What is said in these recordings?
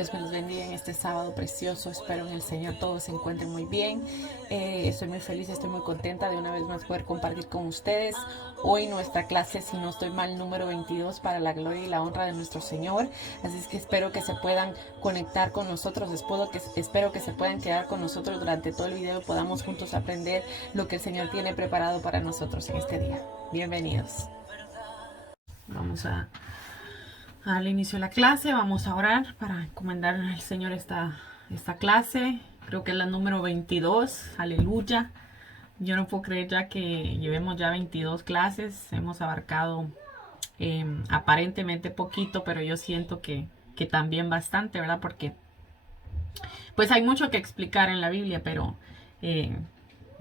Dios me los bendiga en este sábado precioso. Espero en el Señor todos se encuentren muy bien. Estoy muy feliz, estoy muy contenta de una vez más poder compartir con ustedes. Hoy nuestra clase, si no estoy mal, número 22 para la gloria y la honra de nuestro Señor. Así es que espero que se puedan conectar con nosotros. Espero que se puedan quedar con nosotros durante todo el video y podamos juntos aprender lo que el Señor tiene preparado para nosotros en este día. Bienvenidos. Vamos al inicio de la clase, vamos a orar para encomendar al Señor esta clase. Creo que es la número 22, aleluya. Yo no puedo creer ya que llevemos ya 22 clases, hemos abarcado aparentemente poquito, pero yo siento que también bastante, ¿verdad? Porque pues hay mucho que explicar en la Biblia, pero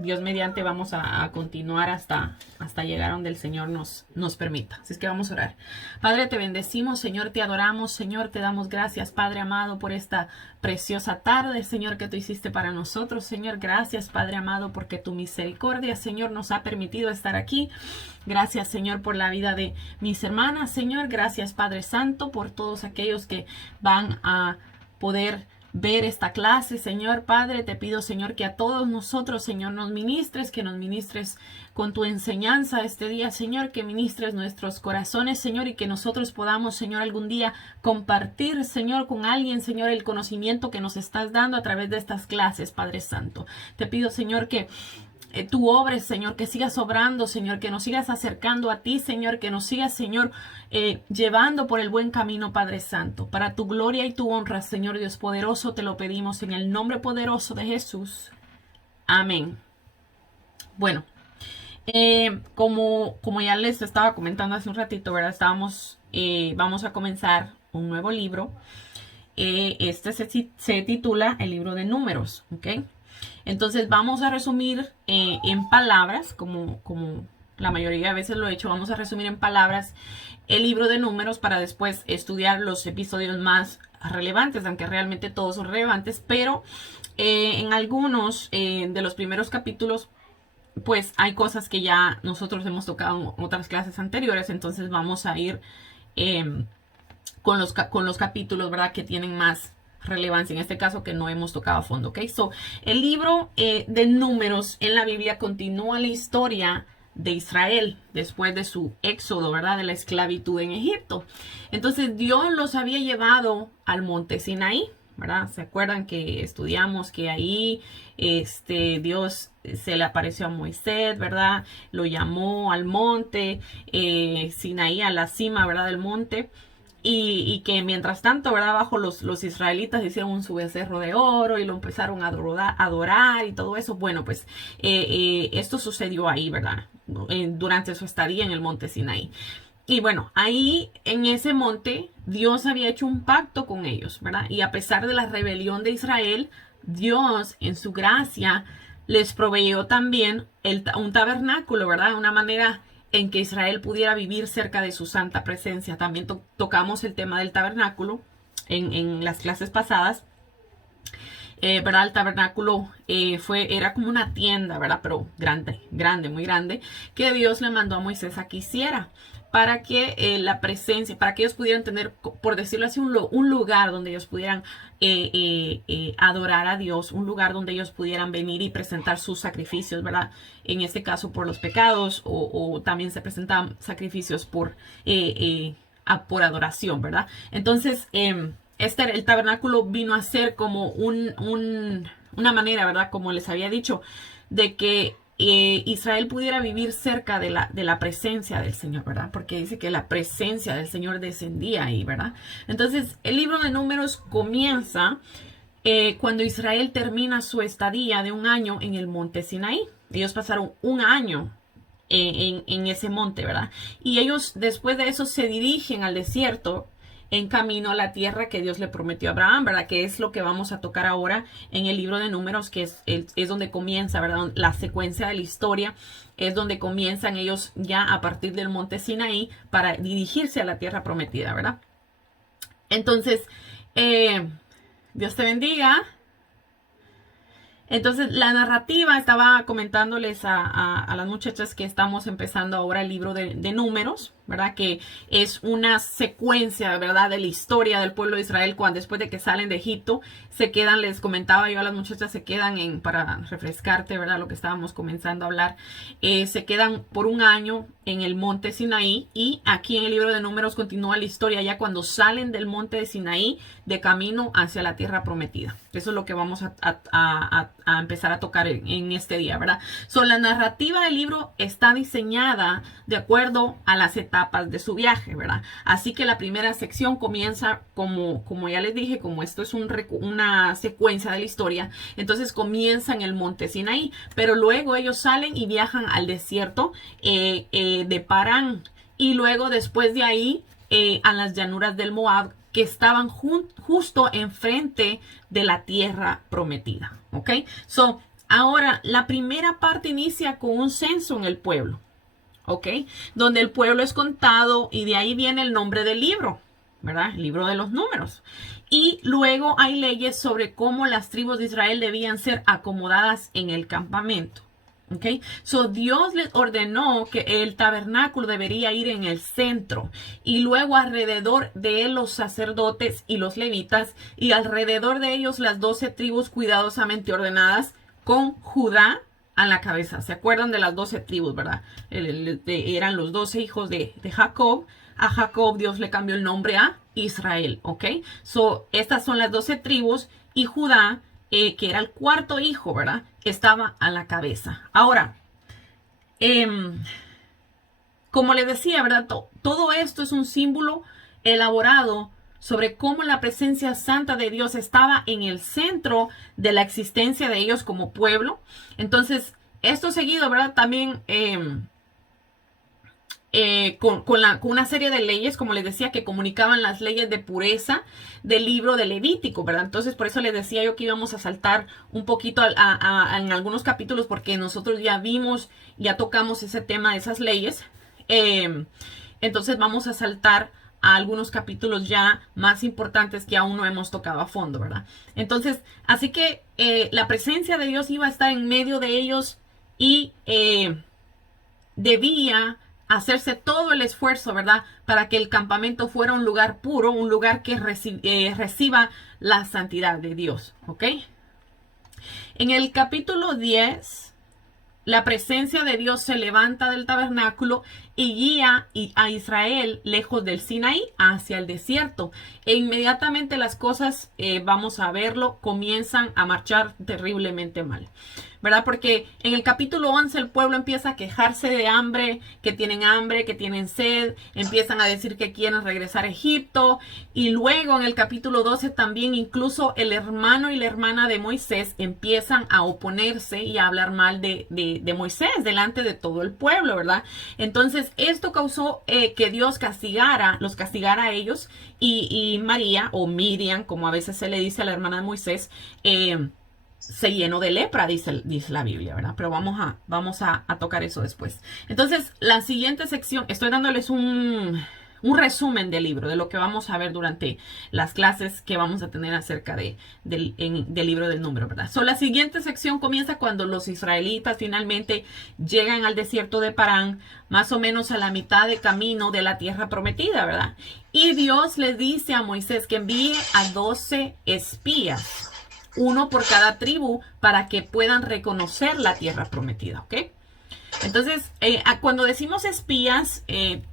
Dios mediante vamos a continuar hasta llegar donde el Señor nos permita. Así es que vamos a orar. Padre, te bendecimos, Señor, te adoramos, Señor, te damos gracias, Padre amado, por esta preciosa tarde, Señor, que tú hiciste para nosotros. Señor, gracias, Padre amado, porque tu misericordia, Señor, nos ha permitido estar aquí. Gracias, Señor, por la vida de mis hermanas, Señor. Gracias, Padre Santo, por todos aquellos que van a poder ver esta clase, Señor Padre. Te pido, Señor, que a todos nosotros, Señor, nos ministres, que nos ministres con tu enseñanza este día, Señor, que ministres nuestros corazones, Señor, y que nosotros podamos, Señor, algún día compartir, Señor, con alguien, Señor, el conocimiento que nos estás dando a través de estas clases, Padre Santo. Te pido, Señor, que tú obres, Señor, que sigas obrando, Señor, que nos sigas acercando a ti, Señor, que nos sigas, Señor, llevando por el buen camino, Padre Santo, para tu gloria y tu honra, Señor Dios poderoso, te lo pedimos en el nombre poderoso de Jesús. Amén. Bueno, como ya les estaba comentando hace un ratito, ¿verdad? Vamos a comenzar un nuevo libro. Este se titula el libro de Números, ¿ok? Entonces vamos a resumir en palabras, como la mayoría de veces lo he hecho, vamos a resumir en palabras el libro de Números para después estudiar los episodios más relevantes, aunque realmente todos son relevantes, pero en algunos de los primeros capítulos pues hay cosas que ya nosotros hemos tocado en otras clases anteriores, entonces vamos a ir con los capítulos, ¿verdad?, que tienen más relevancia, en este caso que no hemos tocado a fondo, ¿ok? So, el libro de Números en la Biblia continúa la historia de Israel después de su éxodo, ¿verdad?, de la esclavitud en Egipto. Entonces Dios los había llevado al monte Sinaí, ¿verdad? ¿Se acuerdan que estudiamos que ahí Dios se le apareció a Moisés, ¿verdad? Lo llamó al monte Sinaí, a la cima, ¿verdad?, del monte. Y que mientras tanto, ¿verdad?, abajo los israelitas hicieron su becerro de oro y lo empezaron a adorar y todo eso. Bueno, pues esto sucedió ahí, ¿verdad?, durante su estadía en el monte Sinaí. Y bueno, ahí en ese monte Dios había hecho un pacto con ellos, ¿verdad? Y a pesar de la rebelión de Israel, Dios en su gracia les proveyó también un tabernáculo, ¿verdad? Una manera en que Israel pudiera vivir cerca de su santa presencia. También tocamos el tema del tabernáculo en las clases pasadas. ¿Verdad? El tabernáculo era como una tienda, ¿verdad? Pero grande, muy grande, que Dios le mandó a Moisés a que hiciera para que la presencia, para que ellos pudieran tener, por decirlo así, un lugar donde ellos pudieran adorar a Dios, un lugar donde ellos pudieran venir y presentar sus sacrificios, ¿verdad? En este caso por los pecados, o también se presentaban sacrificios por adoración, ¿verdad? Entonces, el tabernáculo vino a ser como una manera, ¿verdad?, como les había dicho, de que Israel pudiera vivir cerca de la presencia del Señor, ¿verdad? Porque dice que la presencia del Señor descendía ahí, ¿verdad? Entonces, el libro de Números comienza cuando Israel termina su estadía de un año en el monte Sinaí. Ellos pasaron un año en ese monte, ¿verdad? Y ellos después de eso se dirigen al desierto en camino a la tierra que Dios le prometió a Abraham, ¿verdad? Que es lo que vamos a tocar ahora en el libro de Números, que es donde comienza, ¿verdad? La secuencia de la historia es donde comienzan ellos ya a partir del monte Sinaí para dirigirse a la tierra prometida, ¿verdad? Entonces, Dios te bendiga. Entonces, la narrativa, estaba comentándoles a las muchachas que estamos empezando ahora el libro de Números, ¿verdad? Que es una secuencia, ¿verdad? De la historia del pueblo de Israel cuando después de que salen de Egipto se quedan, les comentaba yo a las muchachas, se quedan para refrescarte, ¿verdad? Lo que estábamos comenzando a hablar, se quedan por un año en el monte Sinaí, y aquí en el libro de Números continúa la historia ya cuando salen del monte de Sinaí de camino hacia la tierra prometida. Eso es lo que vamos a empezar a tocar en este día, ¿verdad? La narrativa del libro está diseñada de acuerdo a las etapas de su viaje, ¿verdad? Así que la primera sección comienza como ya les dije, como esto es una secuencia de la historia, entonces comienza en el monte Sinaí, pero luego ellos salen y viajan al desierto de Parán, y luego después de ahí a las llanuras del Moab, que estaban justo enfrente de la tierra prometida, ¿ok? Ahora, la primera parte inicia con un censo en el pueblo, ¿ok? Donde el pueblo es contado y de ahí viene el nombre del libro, ¿verdad? El libro de los números. Y luego hay leyes sobre cómo las tribus de Israel debían ser acomodadas en el campamento. ¿Ok? Dios les ordenó que el tabernáculo debería ir en el centro, y luego alrededor de él los sacerdotes y los levitas, y alrededor de ellos las 12 tribus cuidadosamente ordenadas, con Judá a la cabeza. ¿Se acuerdan de las 12 tribus, verdad? Eran los 12 hijos de Jacob. A Jacob Dios le cambió el nombre a Israel, ¿ok? Estas son las 12 tribus, y Judá, que era el cuarto hijo, ¿verdad? Estaba a la cabeza. Ahora, como les decía, ¿verdad? Todo esto es un símbolo elaborado sobre cómo la presencia santa de Dios estaba en el centro de la existencia de ellos como pueblo. Entonces, esto seguido, ¿verdad? También con una serie de leyes, como les decía, que comunicaban las leyes de pureza del libro de Levítico, ¿verdad? Entonces, por eso les decía yo que íbamos a saltar un poquito en algunos capítulos, porque nosotros ya vimos, ya tocamos ese tema de esas leyes. Entonces, vamos a saltar a algunos capítulos ya más importantes que aún no hemos tocado a fondo, ¿verdad? Entonces, así que la presencia de Dios iba a estar en medio de ellos, y debía hacerse todo el esfuerzo, ¿verdad? Para que el campamento fuera un lugar puro, un lugar que reciba la santidad de Dios, ¿ok? En el capítulo 10, la presencia de Dios se levanta del tabernáculo y guía a Israel lejos del Sinaí hacia el desierto. E inmediatamente las cosas, vamos a verlo, comienzan a marchar terriblemente mal, ¿verdad? Porque en el capítulo 11 el pueblo empieza a quejarse de hambre, que tienen sed, empiezan a decir que quieren regresar a Egipto, y luego en el capítulo 12 también incluso el hermano y la hermana de Moisés empiezan a oponerse y a hablar mal de Moisés delante de todo el pueblo, ¿verdad? Entonces esto causó que Dios los castigara a ellos, y María, o Miriam, como a veces se le dice a la hermana de Moisés, se llenó de lepra, dice la Biblia, ¿verdad? Pero vamos a tocar eso después. Entonces, la siguiente sección, estoy dándoles un resumen del libro, de lo que vamos a ver durante las clases que vamos a tener acerca del libro del número, ¿verdad? La siguiente sección comienza cuando los israelitas finalmente llegan al desierto de Parán, más o menos a la mitad de camino de la tierra prometida, ¿verdad? Y Dios les dice a Moisés que envíe a 12 espías, uno por cada tribu, para que puedan reconocer la tierra prometida, ¿ok? Entonces, cuando decimos espías,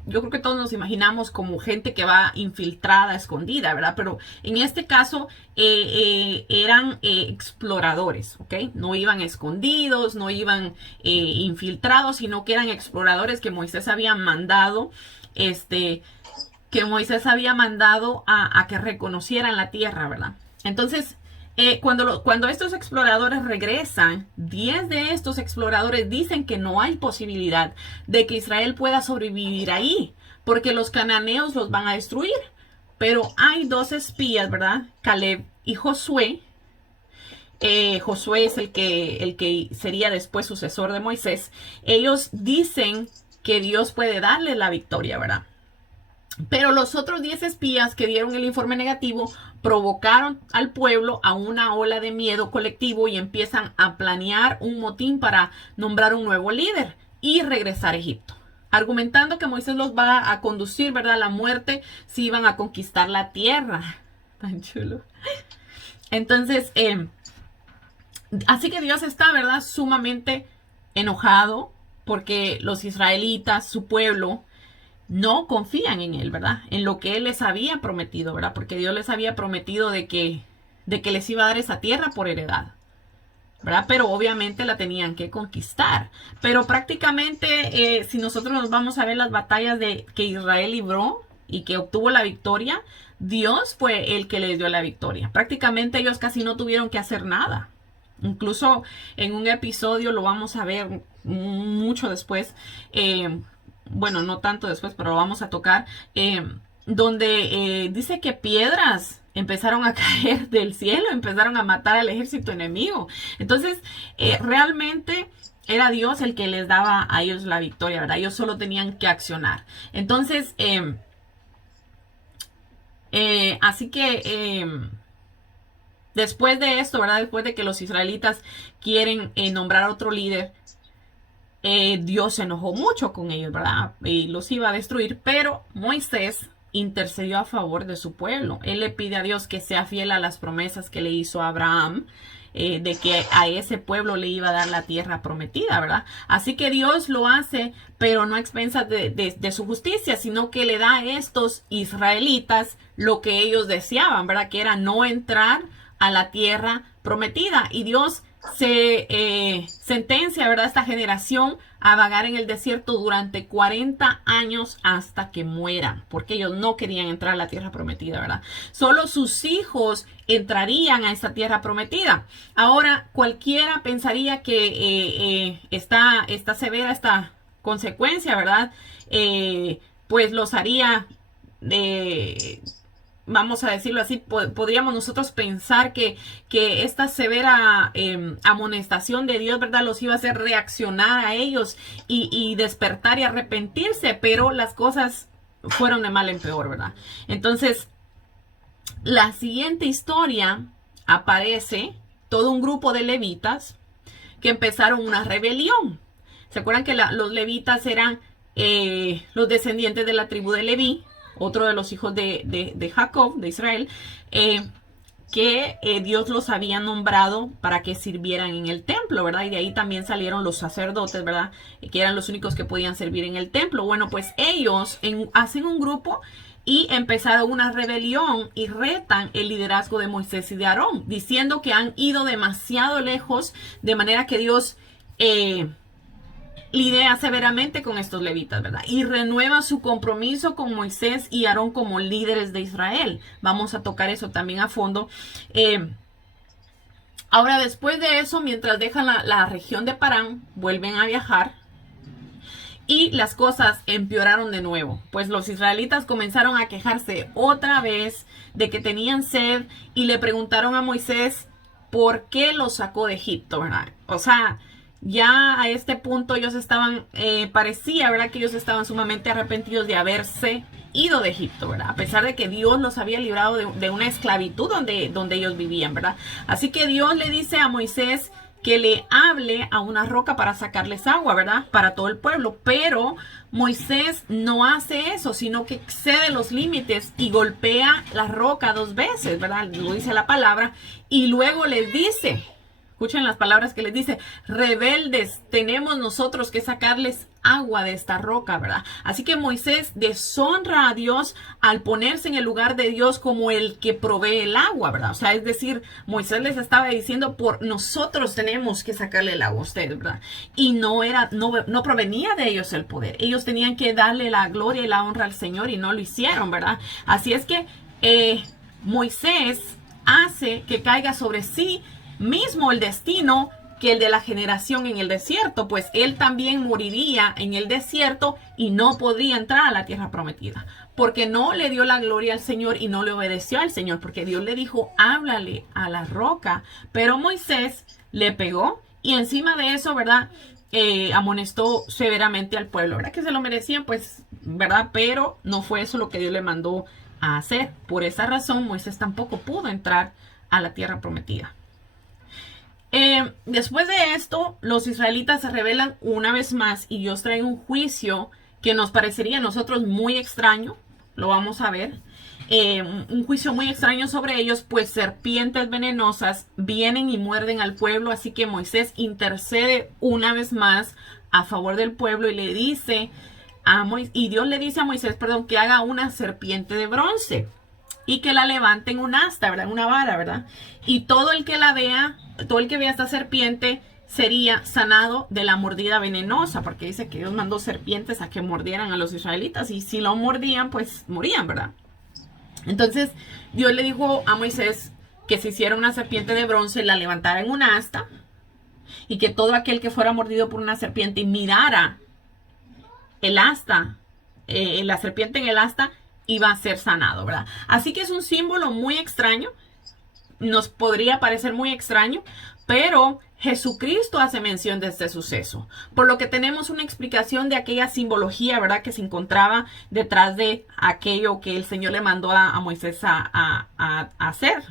yo creo que todos nos imaginamos como gente que va infiltrada, escondida, ¿verdad? Pero en este caso eran exploradores, ¿ok? No iban escondidos, no iban infiltrados, sino que eran exploradores que Moisés había mandado, a que reconocieran la tierra, ¿verdad? Entonces, cuando estos exploradores regresan, 10 de estos exploradores dicen que no hay posibilidad de que Israel pueda sobrevivir ahí, porque los cananeos los van a destruir. Pero hay 2 espías, ¿verdad? Caleb y Josué. Josué es el que sería después sucesor de Moisés. Ellos dicen que Dios puede darle la victoria, ¿verdad? Pero los otros 10 espías que dieron el informe negativo provocaron al pueblo a una ola de miedo colectivo, y empiezan a planear un motín para nombrar un nuevo líder y regresar a Egipto. argumentando que Moisés los va a conducir, ¿verdad?, a la muerte si iban a conquistar la tierra. Tan chulo. Entonces, así que Dios está, ¿verdad?, sumamente enojado porque los israelitas, su pueblo, no confían en él, ¿verdad? En lo que él les había prometido, ¿verdad? Porque Dios les había prometido de que les iba a dar esa tierra por heredad, ¿verdad? Pero obviamente la tenían que conquistar. Pero prácticamente, si nosotros nos vamos a ver las batallas que Israel libró y que obtuvo la victoria, Dios fue el que les dio la victoria. Prácticamente ellos casi no tuvieron que hacer nada. Incluso en un episodio, lo vamos a ver mucho después, bueno, no tanto después, pero lo vamos a tocar, donde dice que piedras empezaron a caer del cielo, empezaron a matar al ejército enemigo. Entonces, realmente era Dios el que les daba a ellos la victoria, ¿verdad? Ellos solo tenían que accionar. Entonces, así que después de esto, ¿verdad? Después de que los israelitas quieren nombrar a otro líder, Dios se enojó mucho con ellos, ¿verdad? Y los iba a destruir, pero Moisés intercedió a favor de su pueblo. Él le pide a Dios que sea fiel a las promesas que le hizo a Abraham, de que a ese pueblo le iba a dar la tierra prometida, ¿verdad? Así que Dios lo hace, pero no a expensas de su justicia, sino que le da a estos israelitas lo que ellos deseaban, ¿verdad? Que era no entrar a la tierra prometida. Y Dios se sentencia, ¿verdad?, esta generación a vagar en el desierto durante 40 años hasta que mueran, porque ellos no querían entrar a la tierra prometida, ¿verdad? Solo sus hijos entrarían a esta tierra prometida. Ahora, cualquiera pensaría que esta severa, esta consecuencia, ¿verdad?, pues los haría vamos a decirlo así, podríamos nosotros pensar que esta severa amonestación de Dios, ¿verdad?, los iba a hacer reaccionar a ellos y despertar y arrepentirse, pero las cosas fueron de mal en peor, ¿verdad? Entonces, la siguiente historia aparece todo un grupo de levitas que empezaron una rebelión. ¿Se acuerdan que los levitas eran los descendientes de la tribu de Leví, otro de los hijos de Jacob, de Israel, que Dios los había nombrado para que sirvieran en el templo, ¿verdad? Y de ahí también salieron los sacerdotes, ¿verdad? Que eran los únicos que podían servir en el templo. Bueno, pues ellos hacen un grupo y empezaron una rebelión y retan el liderazgo de Moisés y de Aarón, diciendo que han ido demasiado lejos, de manera que Dios lidia severamente con estos levitas, ¿verdad? Y renueva su compromiso con Moisés y Aarón como líderes de Israel. Vamos a tocar eso también a fondo. Ahora, después de eso, mientras dejan la región de Parán, vuelven a viajar y las cosas empeoraron de nuevo. Pues los israelitas comenzaron a quejarse otra vez de que tenían sed y le preguntaron a Moisés por qué los sacó de Egipto, ¿verdad? O sea, ya a este punto ellos estaban, parecía, ¿verdad?, que ellos estaban sumamente arrepentidos de haberse ido de Egipto, ¿verdad? A pesar de que Dios los había librado de una esclavitud donde ellos vivían, ¿verdad? Así que Dios le dice a Moisés que le hable a una roca para sacarles agua, ¿verdad?, para todo el pueblo. Pero Moisés no hace eso, sino que excede los límites y golpea la roca 2 veces, ¿verdad? Lo dice la palabra. Y luego les dice, escuchen las palabras que les dice: rebeldes, tenemos nosotros que sacarles agua de esta roca, ¿verdad? Así que Moisés deshonra a Dios al ponerse en el lugar de Dios como el que provee el agua, ¿verdad? O sea, es decir, Moisés les estaba diciendo: por nosotros tenemos que sacarle el agua a ustedes, ¿verdad? Y no provenía de ellos el poder. Ellos tenían que darle la gloria y la honra al Señor y no lo hicieron, ¿verdad? Así es que Moisés hace que caiga sobre sí mismo el destino que el de la generación en el desierto, pues él también moriría en el desierto y no podría entrar a la tierra prometida, porque no le dio la gloria al Señor y no le obedeció al Señor, porque Dios le dijo: háblale a la roca, pero Moisés le pegó y encima de eso, ¿verdad?, amonestó severamente al pueblo, ¿verdad?, que se lo merecían, pues, ¿verdad?, pero no fue eso lo que Dios le mandó a hacer. Por esa razón Moisés tampoco pudo entrar a la tierra prometida. Después de esto, los israelitas se rebelan una vez más y Dios trae un juicio que nos parecería a nosotros muy extraño, lo vamos a ver. Un juicio muy extraño sobre ellos, pues serpientes venenosas vienen y muerden al pueblo. Así que Moisés intercede una vez más a favor del pueblo y le dice y Dios le dice a Moisés, perdón, que haga una serpiente de bronce y que la levante en un asta, ¿verdad? Una vara, ¿verdad? Y todo el que la vea, todo el que vea esta serpiente sería sanado de la mordida venenosa, porque dice que Dios mandó serpientes a que mordieran a los israelitas y si lo mordían, pues morían, ¿verdad? Entonces Dios le dijo a Moisés que se hiciera una serpiente de bronce, la levantara en un asta y que todo aquel que fuera mordido por una serpiente y mirara el asta, la serpiente en el asta, iba a ser sanado, ¿verdad? Así que es un símbolo muy extraño, nos podría parecer muy extraño, pero Jesucristo hace mención de este suceso, por lo que tenemos una explicación de aquella simbología, ¿verdad?, que se encontraba detrás de aquello que el Señor le mandó a Moisés a hacer.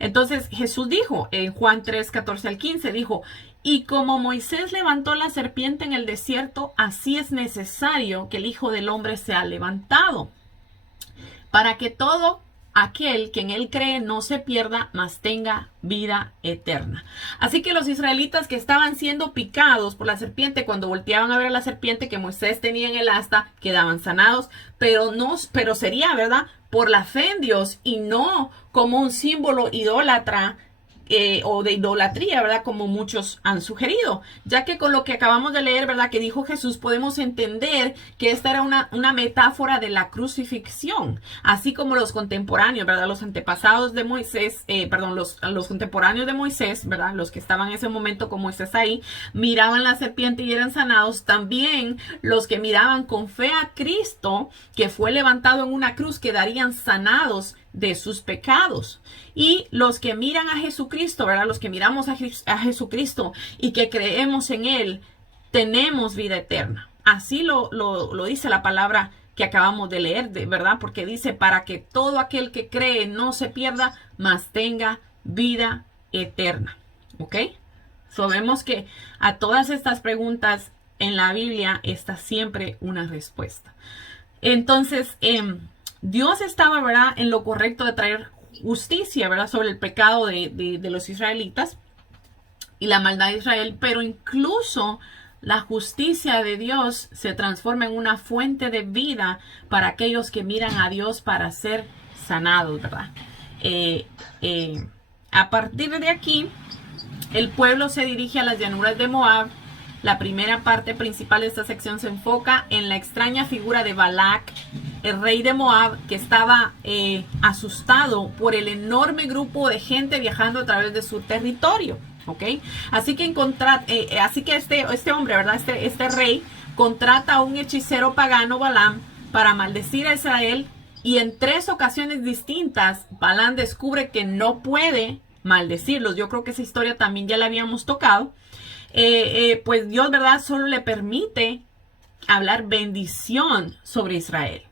Entonces Jesús dijo en Juan 3, 14 al 15, dijo, y como Moisés levantó la serpiente en el desierto, así es necesario que el Hijo del Hombre sea levantado, para que todo aquel que en él cree no se pierda, mas tenga vida eterna. Así que los israelitas que estaban siendo picados por la serpiente, cuando volteaban a ver a la serpiente que Moisés tenía en el asta, quedaban sanados, pero sería, ¿verdad?, por la fe en Dios y no como un símbolo idólatra o de idolatría, ¿verdad?, como muchos han sugerido, ya que con lo que acabamos de leer, ¿verdad?, que dijo Jesús, podemos entender que esta era una metáfora de la crucifixión, así como los contemporáneos, ¿verdad?, los antepasados de Moisés, los contemporáneos de Moisés, ¿verdad?, los que estaban en ese momento con Moisés ahí, miraban la serpiente y eran sanados. También los que miraban con fe a Cristo, que fue levantado en una cruz, quedarían sanados de sus pecados. Y los que miran a Jesucristo, ¿verdad?, los que miramos a Jesucristo y que creemos en Él, tenemos vida eterna. Así lo dice la palabra que acabamos de leer, ¿verdad? Porque dice, para que todo aquel que cree no se pierda, mas tenga vida eterna. ¿Ok? Vemos que a todas estas preguntas en la Biblia está siempre una respuesta. Entonces, Dios estaba, ¿verdad?, en lo correcto de traer justicia, ¿verdad?, sobre el pecado de los israelitas y la maldad de Israel, pero incluso la justicia de Dios se transforma en una fuente de vida para aquellos que miran a Dios para ser sanados, ¿verdad? A partir de aquí, el pueblo se dirige a las llanuras de Moab. La primera parte principal de esta sección se enfoca en la extraña figura de Balac, el rey de Moab, que estaba asustado por el enorme grupo de gente viajando a través de su territorio. ¿Ok? Así que este hombre, ¿verdad? Este rey contrata a un hechicero pagano, Balaam, para maldecir a Israel, y en 3 ocasiones distintas Balaam descubre que no puede maldecirlos. Yo creo que esa historia también ya la habíamos tocado. Pues Dios, ¿verdad?, solo le permite hablar bendición sobre Israel.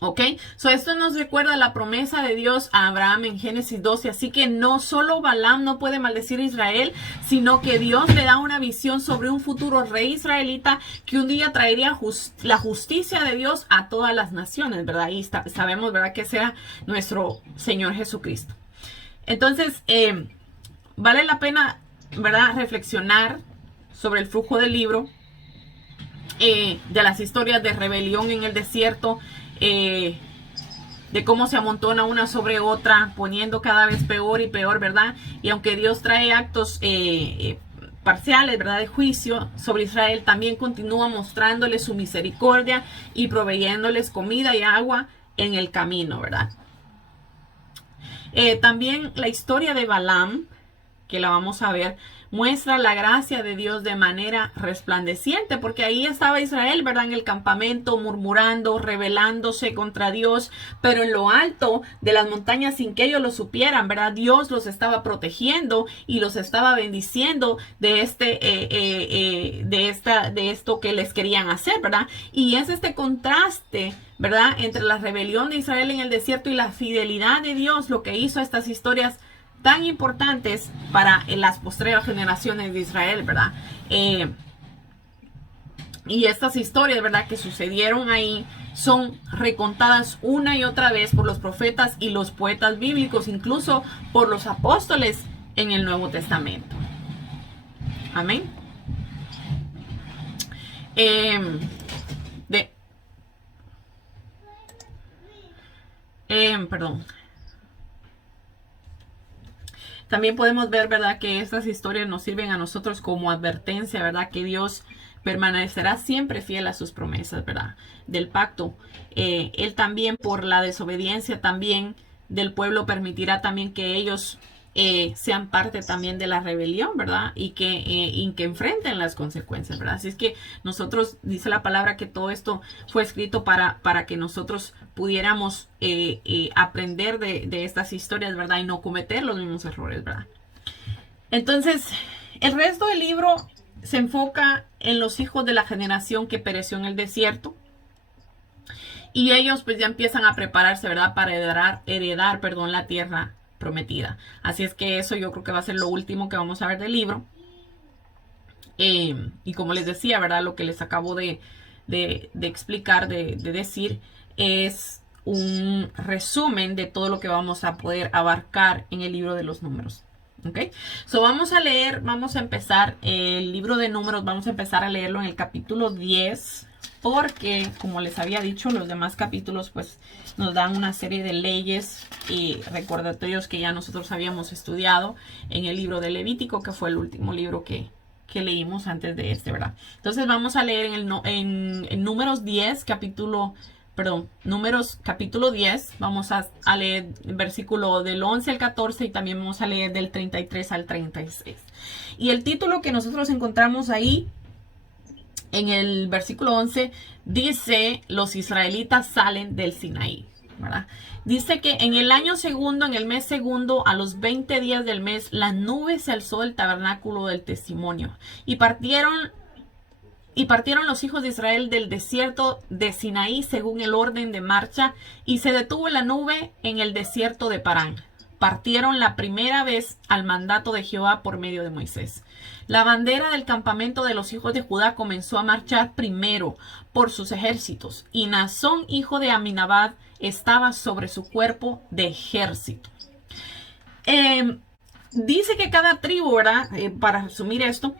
¿Ok? Esto nos recuerda la promesa de Dios a Abraham en Génesis 12. Así que no solo Balaam no puede maldecir a Israel, sino que Dios le da una visión sobre un futuro rey israelita que un día traería la justicia de Dios a todas las naciones, ¿verdad? Y sabemos, ¿verdad?, que será nuestro Señor Jesucristo. Entonces, vale la pena, ¿verdad?, reflexionar sobre el flujo del libro, de las historias de rebelión en el desierto, de cómo se amontona una sobre otra, poniendo cada vez peor y peor, ¿verdad? Y aunque Dios trae actos parciales, ¿verdad?, de juicio sobre Israel, también continúa mostrándoles su misericordia y proveyéndoles comida y agua en el camino, ¿verdad? También la historia de Balaam, que la vamos a ver, muestra la gracia de Dios de manera resplandeciente, porque ahí estaba Israel, ¿verdad?, en el campamento, murmurando, rebelándose contra Dios, pero en lo alto de las montañas, sin que ellos lo supieran, ¿verdad?, Dios los estaba protegiendo y los estaba bendiciendo de esto que les querían hacer, ¿verdad? Y es este contraste, ¿verdad?, entre la rebelión de Israel en el desierto y la fidelidad de Dios lo que hizo estas historias tan importantes para las postreras generaciones de Israel, ¿verdad? Y estas historias, ¿verdad?, que sucedieron ahí son recontadas una y otra vez por los profetas y los poetas bíblicos, incluso por los apóstoles en el Nuevo Testamento. Amén. Perdón. También podemos ver, ¿verdad?, que estas historias nos sirven a nosotros como advertencia, ¿verdad?, que Dios permanecerá siempre fiel a sus promesas, ¿verdad?, del pacto. Él también, por la desobediencia también del pueblo, permitirá también que ellos sean parte también de la rebelión, ¿verdad? Y que enfrenten las consecuencias, ¿verdad? Así es que nosotros, dice la palabra, que todo esto fue escrito para que nosotros pudiéramos aprender de estas historias, ¿verdad? Y no cometer los mismos errores, ¿verdad? Entonces, el resto del libro se enfoca en los hijos de la generación que pereció en el desierto. Y ellos pues ya empiezan a prepararse, ¿verdad?, para heredar, la tierra prometida. Así es que eso yo creo que va a ser lo último que vamos a ver del libro. Y como les decía, ¿verdad?, lo que les acabo de explicar, de decir, es un resumen de todo lo que vamos a poder abarcar en el libro de los números. ¿Ok? So vamos a empezar el libro de números, vamos a empezar a leerlo en el capítulo 10. Porque, como les había dicho, los demás capítulos pues nos dan una serie de leyes y recordatorios que ya nosotros habíamos estudiado en el libro de Levítico, que fue el último libro que leímos antes de este, ¿verdad? Entonces vamos a leer en Números 10, Números capítulo 10. Vamos a leer el versículo del 11 al 14 y también vamos a leer del 33 al 36. Y el título que nosotros encontramos ahí en el versículo 11 dice: los israelitas salen del Sinaí, ¿verdad? Dice que en el año segundo, en el mes segundo, a los 20 días del mes, la nube se alzó del tabernáculo del testimonio y partieron los hijos de Israel del desierto de Sinaí según el orden de marcha, y se detuvo la nube en el desierto de Parán. Partieron la primera vez al mandato de Jehová por medio de Moisés. La bandera del campamento de los hijos de Judá comenzó a marchar primero por sus ejércitos, y Naasón, hijo de Aminabad, estaba sobre su cuerpo de ejército. Dice que cada tribu, ¿verdad? Para resumir esto,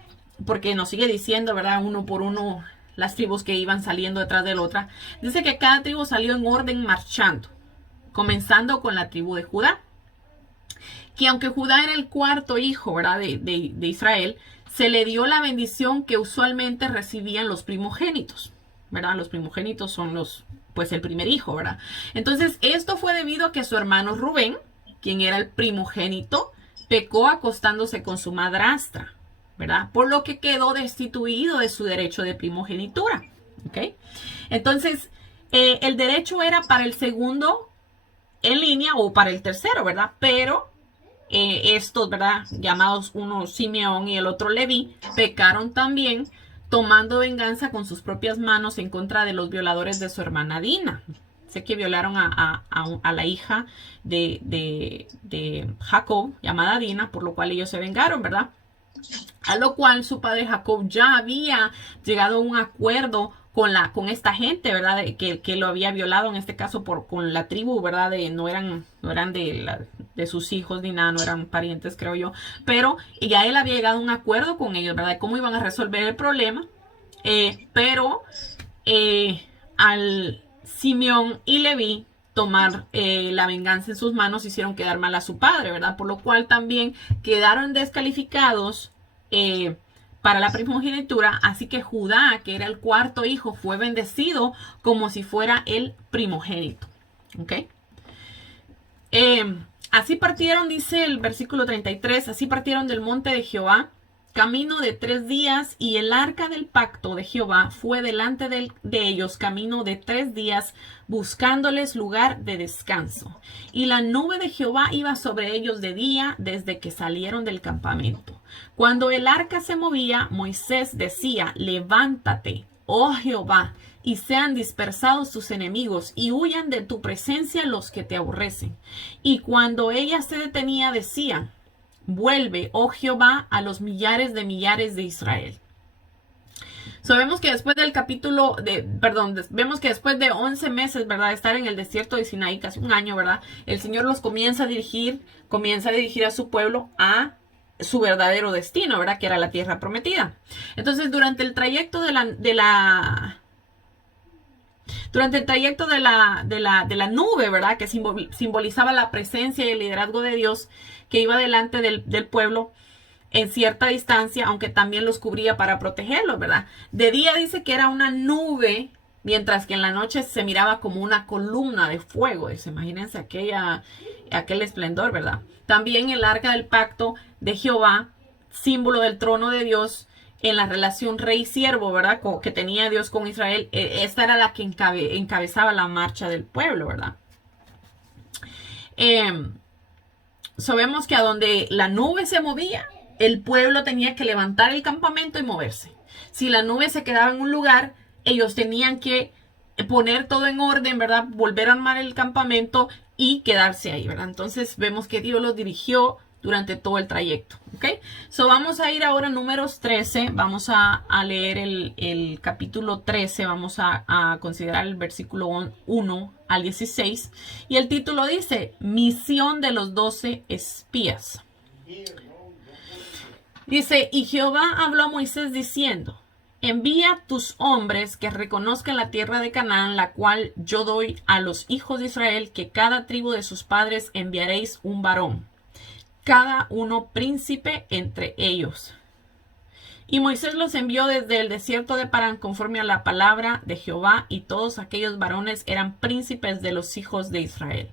porque nos sigue diciendo, ¿verdad?, uno por uno las tribus que iban saliendo detrás de la otra. Dice que cada tribu salió en orden marchando, comenzando con la tribu de Judá. Que aunque Judá era el cuarto hijo, ¿verdad?, de Israel, se le dio la bendición que usualmente recibían los primogénitos, ¿verdad? Los primogénitos son el primer hijo, ¿verdad? Entonces, esto fue debido a que su hermano Rubén, quien era el primogénito, pecó acostándose con su madrastra, ¿verdad? Por lo que quedó destituido de su derecho de primogenitura, ¿ok? Entonces, el derecho era para el segundo en línea o para el tercero, ¿verdad? Pero estos, ¿verdad?, llamados uno Simeón y el otro Leví, pecaron también, tomando venganza con sus propias manos en contra de los violadores de su hermana Dina. Sé que violaron a la hija de Jacob, llamada Dina, por lo cual ellos se vengaron, ¿verdad? A lo cual su padre Jacob ya había llegado a un acuerdo con esta gente, ¿verdad?, que lo había violado, en este caso con la tribu, ¿verdad?, no eran de sus hijos ni nada, no eran parientes, creo yo, pero ya él había llegado a un acuerdo con ellos, ¿verdad?, de cómo iban a resolver el problema, pero al Simeón y Leví tomar la venganza en sus manos, hicieron quedar mal a su padre, ¿verdad?, por lo cual también quedaron descalificados para la primogenitura. Así que Judá, que era el cuarto hijo, fue bendecido como si fuera el primogénito. ¿Ok? Así partieron, dice el versículo 33, así partieron del monte de Jehová, camino de 3 días, y el arca del pacto de Jehová fue delante de ellos camino de 3 días, buscándoles lugar de descanso. Y la nube de Jehová iba sobre ellos de día desde que salieron del campamento. Cuando el arca se movía, Moisés decía: levántate, oh Jehová, y sean dispersados tus enemigos, y huyan de tu presencia los que te aborrecen. Y cuando ella se detenía, decía: vuelve, oh Jehová, a los millares de Israel. Vemos que después del vemos que después de 11 meses, ¿verdad? De estar en el desierto de Sinaí, casi un año, ¿verdad? El Señor los comienza a dirigir a su pueblo a su verdadero destino, ¿verdad? Que era la tierra prometida. Entonces, durante el trayecto de la nube, ¿verdad? Que simbolizaba la presencia y el liderazgo de Dios que iba delante del pueblo en cierta distancia, aunque también los cubría para protegerlos, ¿verdad? De día dice que era una nube, mientras que en la noche se miraba como una columna de fuego. Imagínense aquel esplendor, ¿verdad? También el arca del pacto de Jehová, símbolo del trono de Dios, en la relación rey-siervo, ¿verdad? Que tenía Dios con Israel, esta era la que encabezaba la marcha del pueblo, ¿verdad? Sabemos que a donde la nube se movía, el pueblo tenía que levantar el campamento y moverse. Si la nube se quedaba en un lugar, ellos tenían que poner todo en orden, ¿verdad? Volver a armar el campamento y quedarse ahí, ¿verdad? Entonces vemos que Dios los dirigió durante todo el trayecto, ¿ok? Vamos a ir ahora a Números 13, vamos a leer el capítulo 13, vamos a considerar el versículo 1 al 16, y el título dice, Misión de los 12 espías. Dice, y Jehová habló a Moisés diciendo, envía tus hombres que reconozcan la tierra de Canaán, la cual yo doy a los hijos de Israel, que cada tribu de sus padres enviaréis un varón, cada uno príncipe entre ellos. Y Moisés los envió desde el desierto de Parán conforme a la palabra de Jehová, y todos aquellos varones eran príncipes de los hijos de Israel.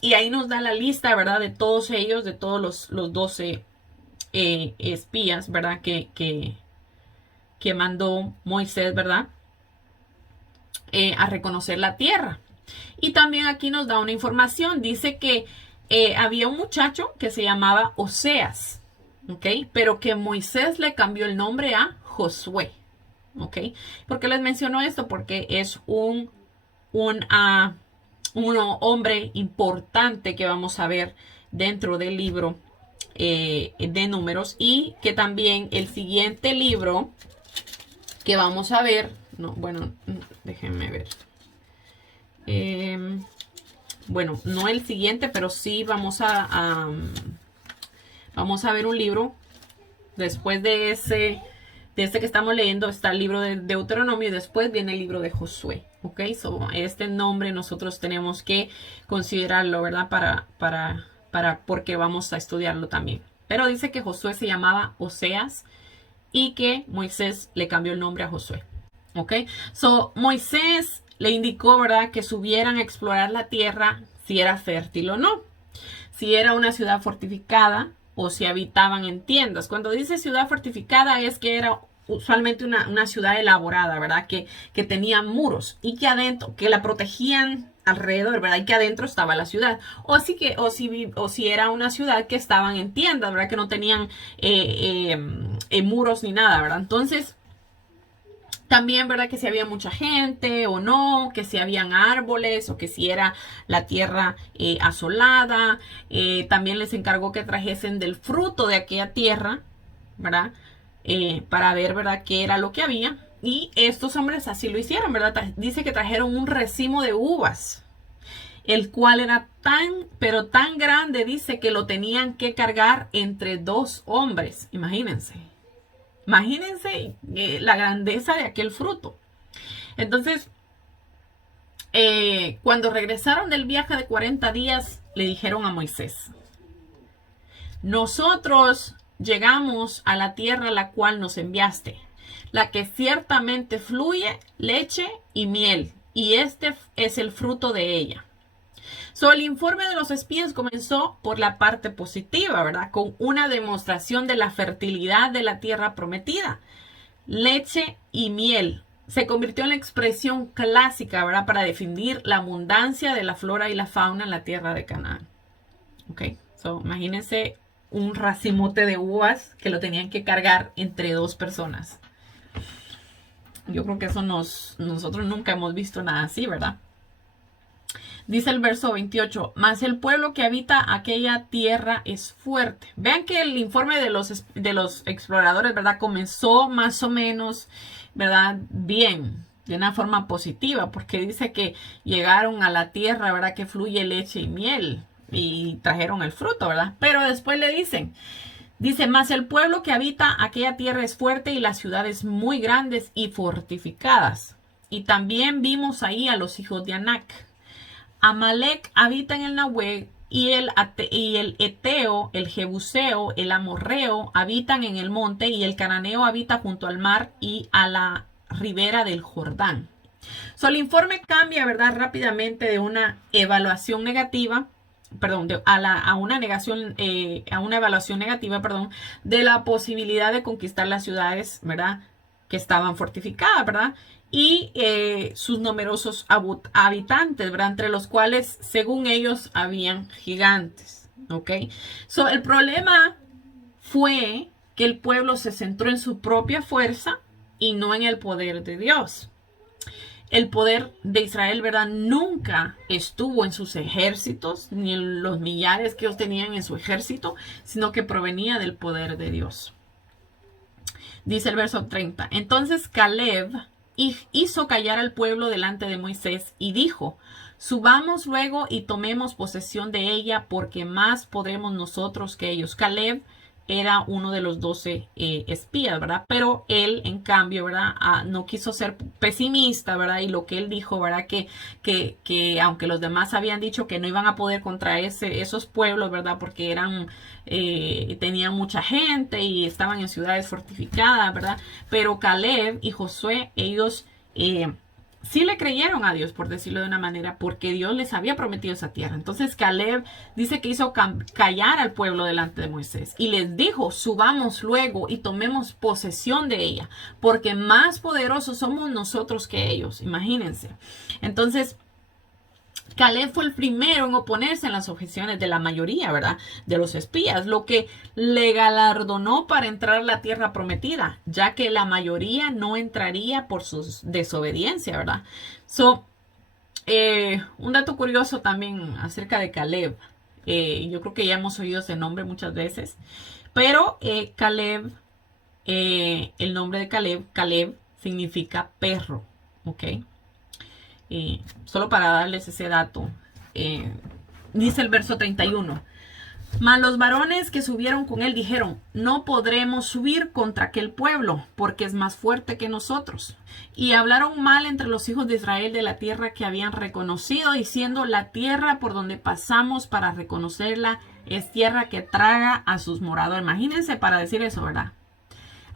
Y ahí nos da la lista, ¿verdad? De todos ellos, de todos los 12 espías, ¿verdad? Que mandó Moisés, ¿verdad? A reconocer la tierra. Y también aquí nos da una información. Dice que había un muchacho que se llamaba Oseas, ¿ok? Pero que Moisés le cambió el nombre a Josué, ¿ok? ¿Por qué les menciono esto? Porque es un hombre importante que vamos a ver dentro del libro de Números, y que también el siguiente libro que vamos a ver, déjenme ver, bueno, no el siguiente, pero sí vamos a ver un libro después de ese que estamos leyendo. Está el libro de Deuteronomio y después viene el libro de Josué, ¿ok? Este nombre nosotros tenemos que considerarlo, ¿verdad? Porque vamos a estudiarlo también. Pero dice que Josué se llamaba Oseas y que Moisés le cambió el nombre a Josué, ¿ok? Moisés le indicó, ¿verdad? Que subieran a explorar la tierra, si era fértil o no, si era una ciudad fortificada o si habitaban en tiendas. Cuando dice ciudad fortificada es que era usualmente una ciudad elaborada, ¿verdad? Que tenía muros y que adentro, que la protegían alrededor, ¿verdad? Y que adentro estaba la ciudad. O si era una ciudad que estaban en tiendas, ¿verdad? Que no tenían muros ni nada, ¿verdad? Entonces, también, ¿verdad? Que si había mucha gente o no, que si habían árboles o que si era la tierra asolada. También les encargó que trajesen del fruto de aquella tierra, ¿verdad? Para ver, ¿verdad? Qué era lo que había. Y estos hombres así lo hicieron, ¿verdad? Dice que trajeron un racimo de uvas, el cual era pero tan grande, dice, que lo tenían que cargar entre 2 hombres. Imagínense la grandeza de aquel fruto. Entonces, cuando regresaron del viaje de 40 días, le dijeron a Moisés, nosotros llegamos a la tierra a la cual nos enviaste, la que ciertamente fluye leche y miel, y este es el fruto de ella. El informe de los espías comenzó por la parte positiva, ¿verdad? Con una demostración de la fertilidad de la tierra prometida. Leche y miel se convirtió en la expresión clásica, ¿verdad? Para definir la abundancia de la flora y la fauna en la tierra de Canaán. Ok, imagínense un racimote de uvas que lo tenían que cargar entre 2 personas. Yo creo que eso nosotros nunca hemos visto nada así, ¿verdad? Dice el verso 28, mas el pueblo que habita aquella tierra es fuerte. Vean que el informe de los exploradores, ¿verdad? Comenzó más o menos, ¿verdad? Bien, de una forma positiva, porque dice que llegaron a la tierra, ¿verdad? Que fluye leche y miel y trajeron el fruto, ¿verdad? Pero después le dicen, dice, mas el pueblo que habita aquella tierra es fuerte y las ciudades muy grandes y fortificadas. Y también vimos ahí a los hijos de Anac. Amalek habita en el Nahuel y el Eteo, el Jebuseo, el Amorreo habitan en el monte y el Cananeo habita junto al mar y a la ribera del Jordán. El informe cambia, ¿verdad? Rápidamente de una evaluación negativa, perdón, a una negación, a una evaluación negativa, perdón, de la posibilidad de conquistar las ciudades, ¿verdad? Que estaban fortificadas, ¿verdad? Y sus numerosos habitantes, ¿verdad? Entre los cuales, según ellos, habían gigantes, ¿ok? El problema fue que el pueblo se centró en su propia fuerza y no en el poder de Dios. El poder de Israel, ¿verdad? Nunca estuvo en sus ejércitos, ni en los millares que ellos tenían en su ejército, sino que provenía del poder de Dios. Dice el verso 30. Entonces Caleb hizo callar al pueblo delante de Moisés y dijo, subamos luego y tomemos posesión de ella, porque más podremos nosotros que ellos. Caleb era uno de los 12 espías, ¿verdad? Pero él, en cambio, ¿verdad? No quiso ser pesimista, ¿verdad? Y lo que él dijo, ¿verdad? Que aunque los demás habían dicho que no iban a poder contra esos pueblos, ¿verdad? Porque tenían mucha gente y estaban en ciudades fortificadas, ¿verdad? Pero Caleb y Josué, ellos sí le creyeron a Dios, por decirlo de una manera, porque Dios les había prometido esa tierra. Entonces Caleb dice que hizo callar al pueblo delante de Moisés y les dijo, subamos luego y tomemos posesión de ella, porque más poderosos somos nosotros que ellos. Imagínense. Entonces Caleb fue el primero en oponerse en las objeciones de la mayoría, ¿verdad? De los espías, lo que le galardonó para entrar a la tierra prometida, ya que la mayoría no entraría por su desobediencia, ¿verdad? Un dato curioso también acerca de Caleb. Yo creo que ya hemos oído ese nombre muchas veces, pero Caleb, el nombre de Caleb significa perro, ¿ok? Solo para darles ese dato, dice el verso 31. Mas los varones que subieron con él dijeron, no podremos subir contra aquel pueblo, porque es más fuerte que nosotros. Y hablaron mal entre los hijos de Israel de la tierra que habían reconocido, diciendo, la tierra por donde pasamos para reconocerla es tierra que traga a sus moradores. Imagínense para decir eso, ¿verdad?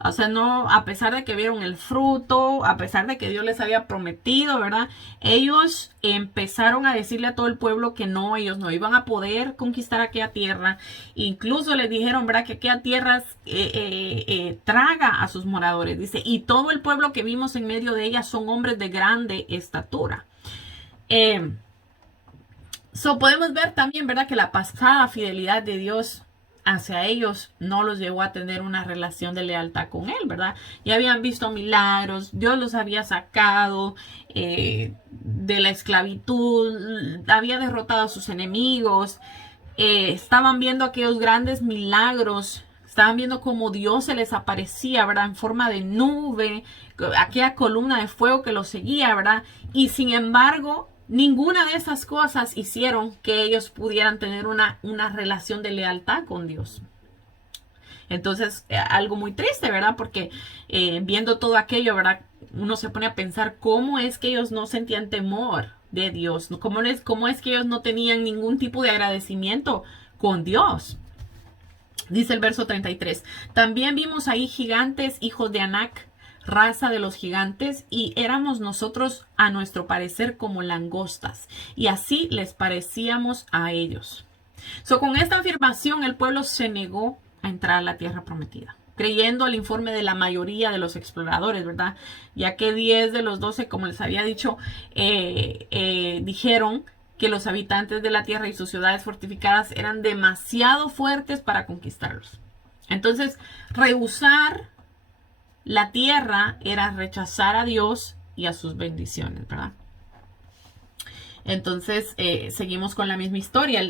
O sea, no, a pesar de que vieron el fruto, a pesar de que Dios les había prometido, ¿verdad? Ellos empezaron a decirle a todo el pueblo que no, ellos no iban a poder conquistar aquella tierra. Incluso les dijeron, ¿verdad? Que aquella tierra traga a sus moradores, dice. Y todo el pueblo que vimos en medio de ella son hombres de grande estatura. Podemos ver también, ¿verdad? Que la pasada fidelidad de Dios hacia ellos no los llevó a tener una relación de lealtad con él, ¿verdad? Ya habían visto milagros, Dios los había sacado de la esclavitud, había derrotado a sus enemigos, estaban viendo aquellos grandes milagros, estaban viendo cómo Dios se les aparecía, ¿verdad? En forma de nube, aquella columna de fuego que los seguía, ¿verdad? Y sin embargo, ninguna de esas cosas hicieron que ellos pudieran tener una relación de lealtad con Dios. Entonces, algo muy triste, ¿verdad? Porque viendo todo aquello, ¿verdad? Uno se pone a pensar cómo es que ellos no sentían temor de Dios. Cómo es que ellos no tenían ningún tipo de agradecimiento con Dios. Dice el verso 33. También vimos ahí gigantes, hijos de Anac, raza de los gigantes, y éramos nosotros a nuestro parecer como langostas, y así les parecíamos a ellos. Con esta afirmación el pueblo se negó a entrar a la tierra prometida, creyendo al informe de la mayoría de los exploradores, ¿verdad? Ya que 10 de los 12, como les había dicho, dijeron que los habitantes de la tierra y sus ciudades fortificadas eran demasiado fuertes para conquistarlos. Entonces, rehusar la tierra era rechazar a Dios y a sus bendiciones, ¿verdad? Entonces, seguimos con la misma historia,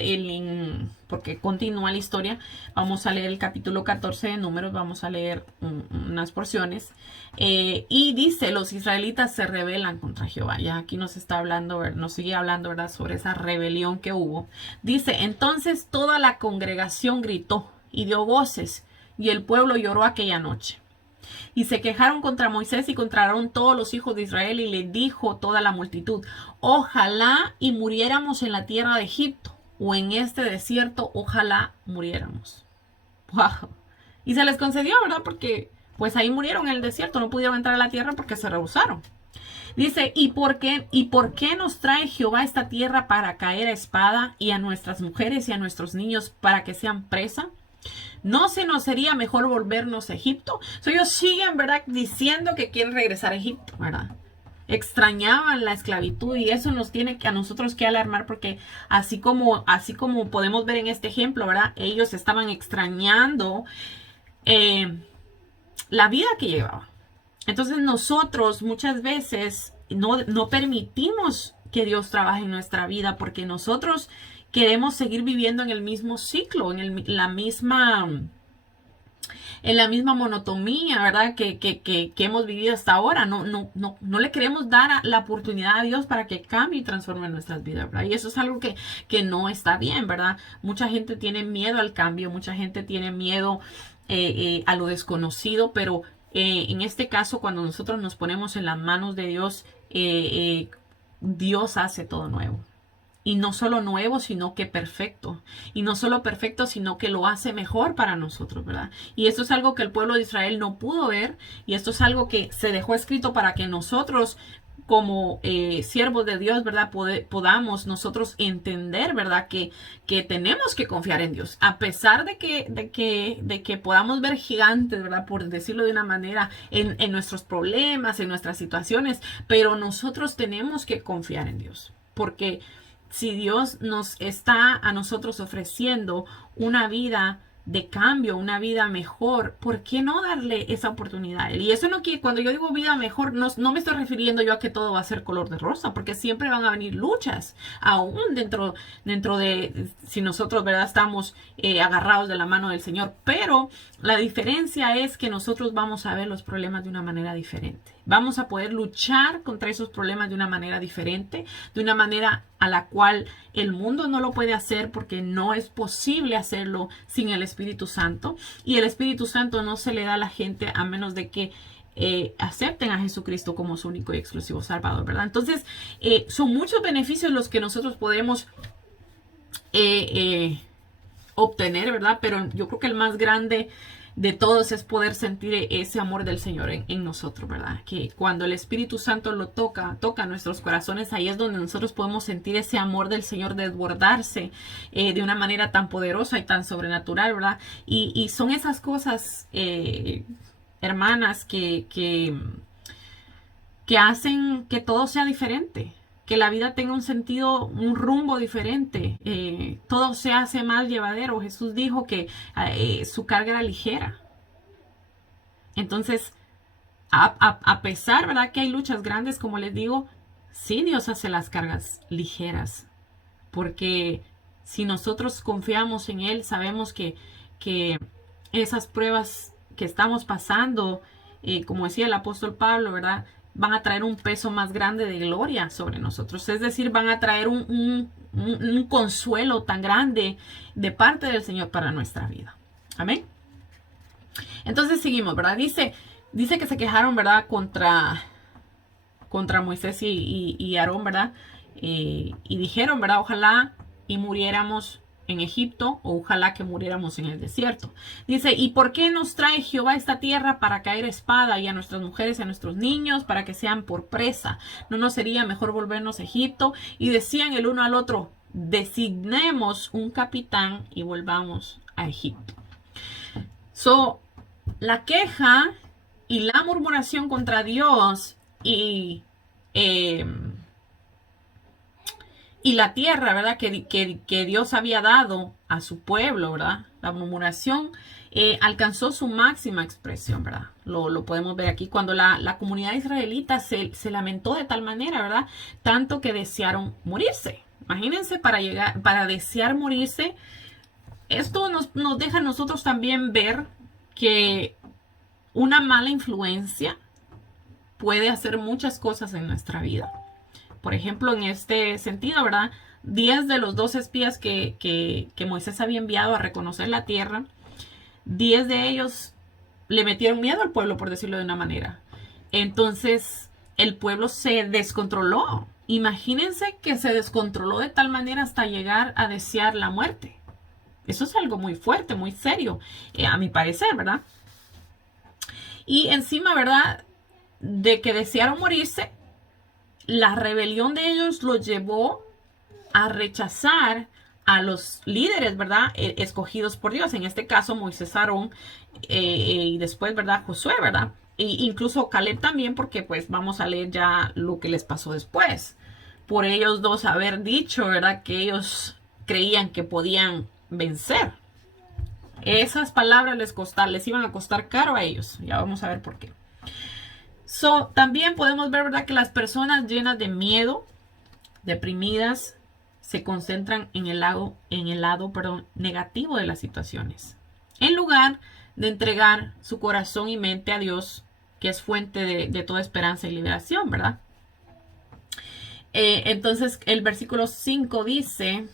porque continúa la historia. Vamos a leer el capítulo 14 de Números, vamos a leer unas porciones. Y dice, los israelitas se rebelan contra Jehová. Ya aquí nos está hablando, nos sigue hablando, ¿verdad?, sobre esa rebelión que hubo. Dice, entonces toda la congregación gritó y dio voces, y el pueblo lloró aquella noche. Y se quejaron contra Moisés y contra Aarón todos los hijos de Israel, y le dijo toda la multitud, ojalá y muriéramos en la tierra de Egipto, o en este desierto, ojalá muriéramos. Wow. Y se les concedió, ¿verdad? Porque pues ahí murieron en el desierto, no pudieron entrar a la tierra porque se rehusaron. Dice, ¿y por qué nos trae Jehová esta tierra para caer a espada, y a nuestras mujeres y a nuestros niños para que sean presa? ¿No se nos sería mejor volvernos a Egipto? Ellos siguen, ¿verdad?, diciendo que quieren regresar a Egipto, ¿verdad? Extrañaban la esclavitud, y eso nos tiene a nosotros que alarmar, porque así como podemos ver en este ejemplo, ¿verdad?, ellos estaban extrañando la vida que llevaban. Entonces nosotros muchas veces no permitimos que Dios trabaje en nuestra vida, porque nosotros queremos seguir viviendo en el mismo ciclo, en la misma monotonía, ¿verdad?, que hemos vivido hasta ahora. No le queremos dar la oportunidad a Dios para que cambie y transforme nuestras vidas, ¿verdad? Y eso es algo que no está bien, ¿verdad? Mucha gente tiene miedo al cambio, mucha gente tiene miedo a lo desconocido, pero en este caso, cuando nosotros nos ponemos en las manos de Dios, Dios hace todo nuevo. Y no solo nuevo, sino que perfecto. Y no solo perfecto, sino que lo hace mejor para nosotros, ¿verdad? Y esto es algo que el pueblo de Israel no pudo ver. Y esto es algo que se dejó escrito para que nosotros, como siervos de Dios, ¿verdad?, podamos nosotros entender, ¿verdad?, que tenemos que confiar en Dios. A pesar de que podamos ver gigantes, ¿verdad?, por decirlo de una manera, en nuestros problemas, en nuestras situaciones. Pero nosotros tenemos que confiar en Dios. Porque si Dios nos está a nosotros ofreciendo una vida de cambio, una vida mejor, ¿por qué no darle esa oportunidad? Y eso no quiere, cuando yo digo vida mejor, no me estoy refiriendo yo a que todo va a ser color de rosa, porque siempre van a venir luchas, aún dentro de, si nosotros, ¿verdad?, estamos agarrados de la mano del Señor. Pero la diferencia es que nosotros vamos a ver los problemas de una manera diferente. Vamos a poder luchar contra esos problemas de una manera diferente, de una manera a la cual el mundo no lo puede hacer, porque no es posible hacerlo sin el Espíritu Santo. Y el Espíritu Santo no se le da a la gente a menos de que acepten a Jesucristo como su único y exclusivo Salvador, ¿verdad? Entonces, son muchos beneficios los que nosotros podemos obtener, ¿verdad? Pero yo creo que el más grande de todos es poder sentir ese amor del Señor en nosotros, ¿verdad? Que cuando el Espíritu Santo lo toca nuestros corazones, ahí es donde nosotros podemos sentir ese amor del Señor desbordarse de una manera tan poderosa y tan sobrenatural, ¿verdad? Y son esas cosas, hermanas, que hacen que todo sea diferente, que la vida tenga un sentido, un rumbo diferente, todo se hace más llevadero. Jesús dijo que su carga era ligera. Entonces, a pesar, ¿verdad?, que hay luchas grandes, como les digo, sí, Dios hace las cargas ligeras, porque si nosotros confiamos en Él, sabemos que esas pruebas que estamos pasando, como decía el apóstol Pablo, ¿verdad?, van a traer un peso más grande de gloria sobre nosotros. Es decir, van a traer un consuelo tan grande de parte del Señor para nuestra vida. Amén. Entonces seguimos, ¿verdad? Dice que se quejaron, ¿verdad?, contra Moisés y Aarón, ¿verdad? Y dijeron, ¿verdad?, ojalá y muriéramos en Egipto, o ojalá que muriéramos en el desierto. Dice, ¿y por qué nos trae Jehová esta tierra para caer a espada, y a nuestras mujeres y a nuestros niños para que sean por presa? ¿No nos sería mejor volvernos a Egipto? Y decían el uno al otro, designemos un capitán y volvamos a Egipto. La queja y la murmuración contra Dios y la tierra, ¿verdad?, que Dios había dado a su pueblo, ¿verdad?, la murmuración alcanzó su máxima expresión, ¿verdad? Lo podemos ver aquí cuando la comunidad israelita se lamentó de tal manera, ¿verdad? Tanto que desearon morirse. Imagínense para desear morirse. Esto nos deja a nosotros también ver que una mala influencia puede hacer muchas cosas en nuestra vida. Por ejemplo, en este sentido, ¿verdad? 10 de los 12 espías que Moisés había enviado a reconocer la tierra, 10 de ellos le metieron miedo al pueblo, por decirlo de una manera. Entonces, el pueblo se descontroló. Imagínense que se descontroló de tal manera hasta llegar a desear la muerte. Eso es algo muy fuerte, muy serio, a mi parecer, ¿verdad? Y encima, ¿verdad? De que desearon morirse, la rebelión de ellos los llevó a rechazar a los líderes, ¿verdad? Escogidos por Dios. En este caso, Moisés, Aarón y después, ¿verdad? Josué, ¿verdad? E incluso Caleb también, porque pues vamos a leer ya lo que les pasó después. Por ellos dos haber dicho, ¿verdad? Que ellos creían que podían vencer. Esas palabras les iban a costar caro a ellos. Ya vamos a ver por qué. También podemos ver, ¿verdad? Que las personas llenas de miedo, deprimidas, se concentran en el lado negativo de las situaciones. En lugar de entregar su corazón y mente a Dios, que es fuente de toda esperanza y liberación, ¿verdad? Entonces el versículo 5 dice: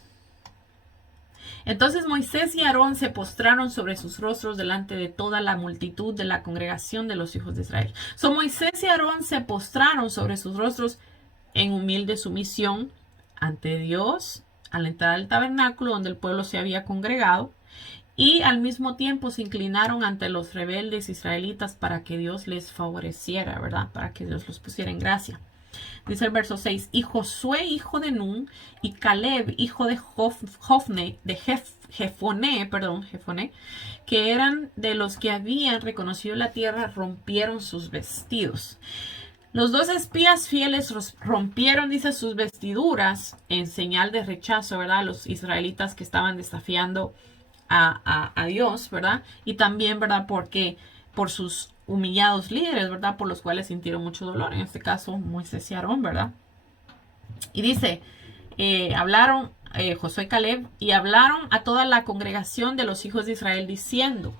entonces Moisés y Aarón se postraron sobre sus rostros delante de toda la multitud de la congregación de los hijos de Israel. Moisés y Aarón se postraron sobre sus rostros en humilde sumisión ante Dios al entrar al tabernáculo donde el pueblo se había congregado, y al mismo tiempo se inclinaron ante los rebeldes israelitas para que Dios les favoreciera, ¿verdad? Para que Dios los pusiera en gracia. Dice el verso 6, y Josué, hijo de Nun, y Caleb, hijo de Jefoné, que eran de los que habían reconocido la tierra, rompieron sus vestidos. Los dos espías fieles rompieron, dice, sus vestiduras en señal de rechazo, ¿verdad? Los israelitas que estaban desafiando a Dios, ¿verdad? Y también, ¿verdad? Porque por sus humillados líderes, ¿verdad? Por los cuales sintieron mucho dolor. En este caso, Moisés y Aarón, ¿verdad? Y dice, hablaron Josué y Caleb y hablaron a toda la congregación de los hijos de Israel diciendo: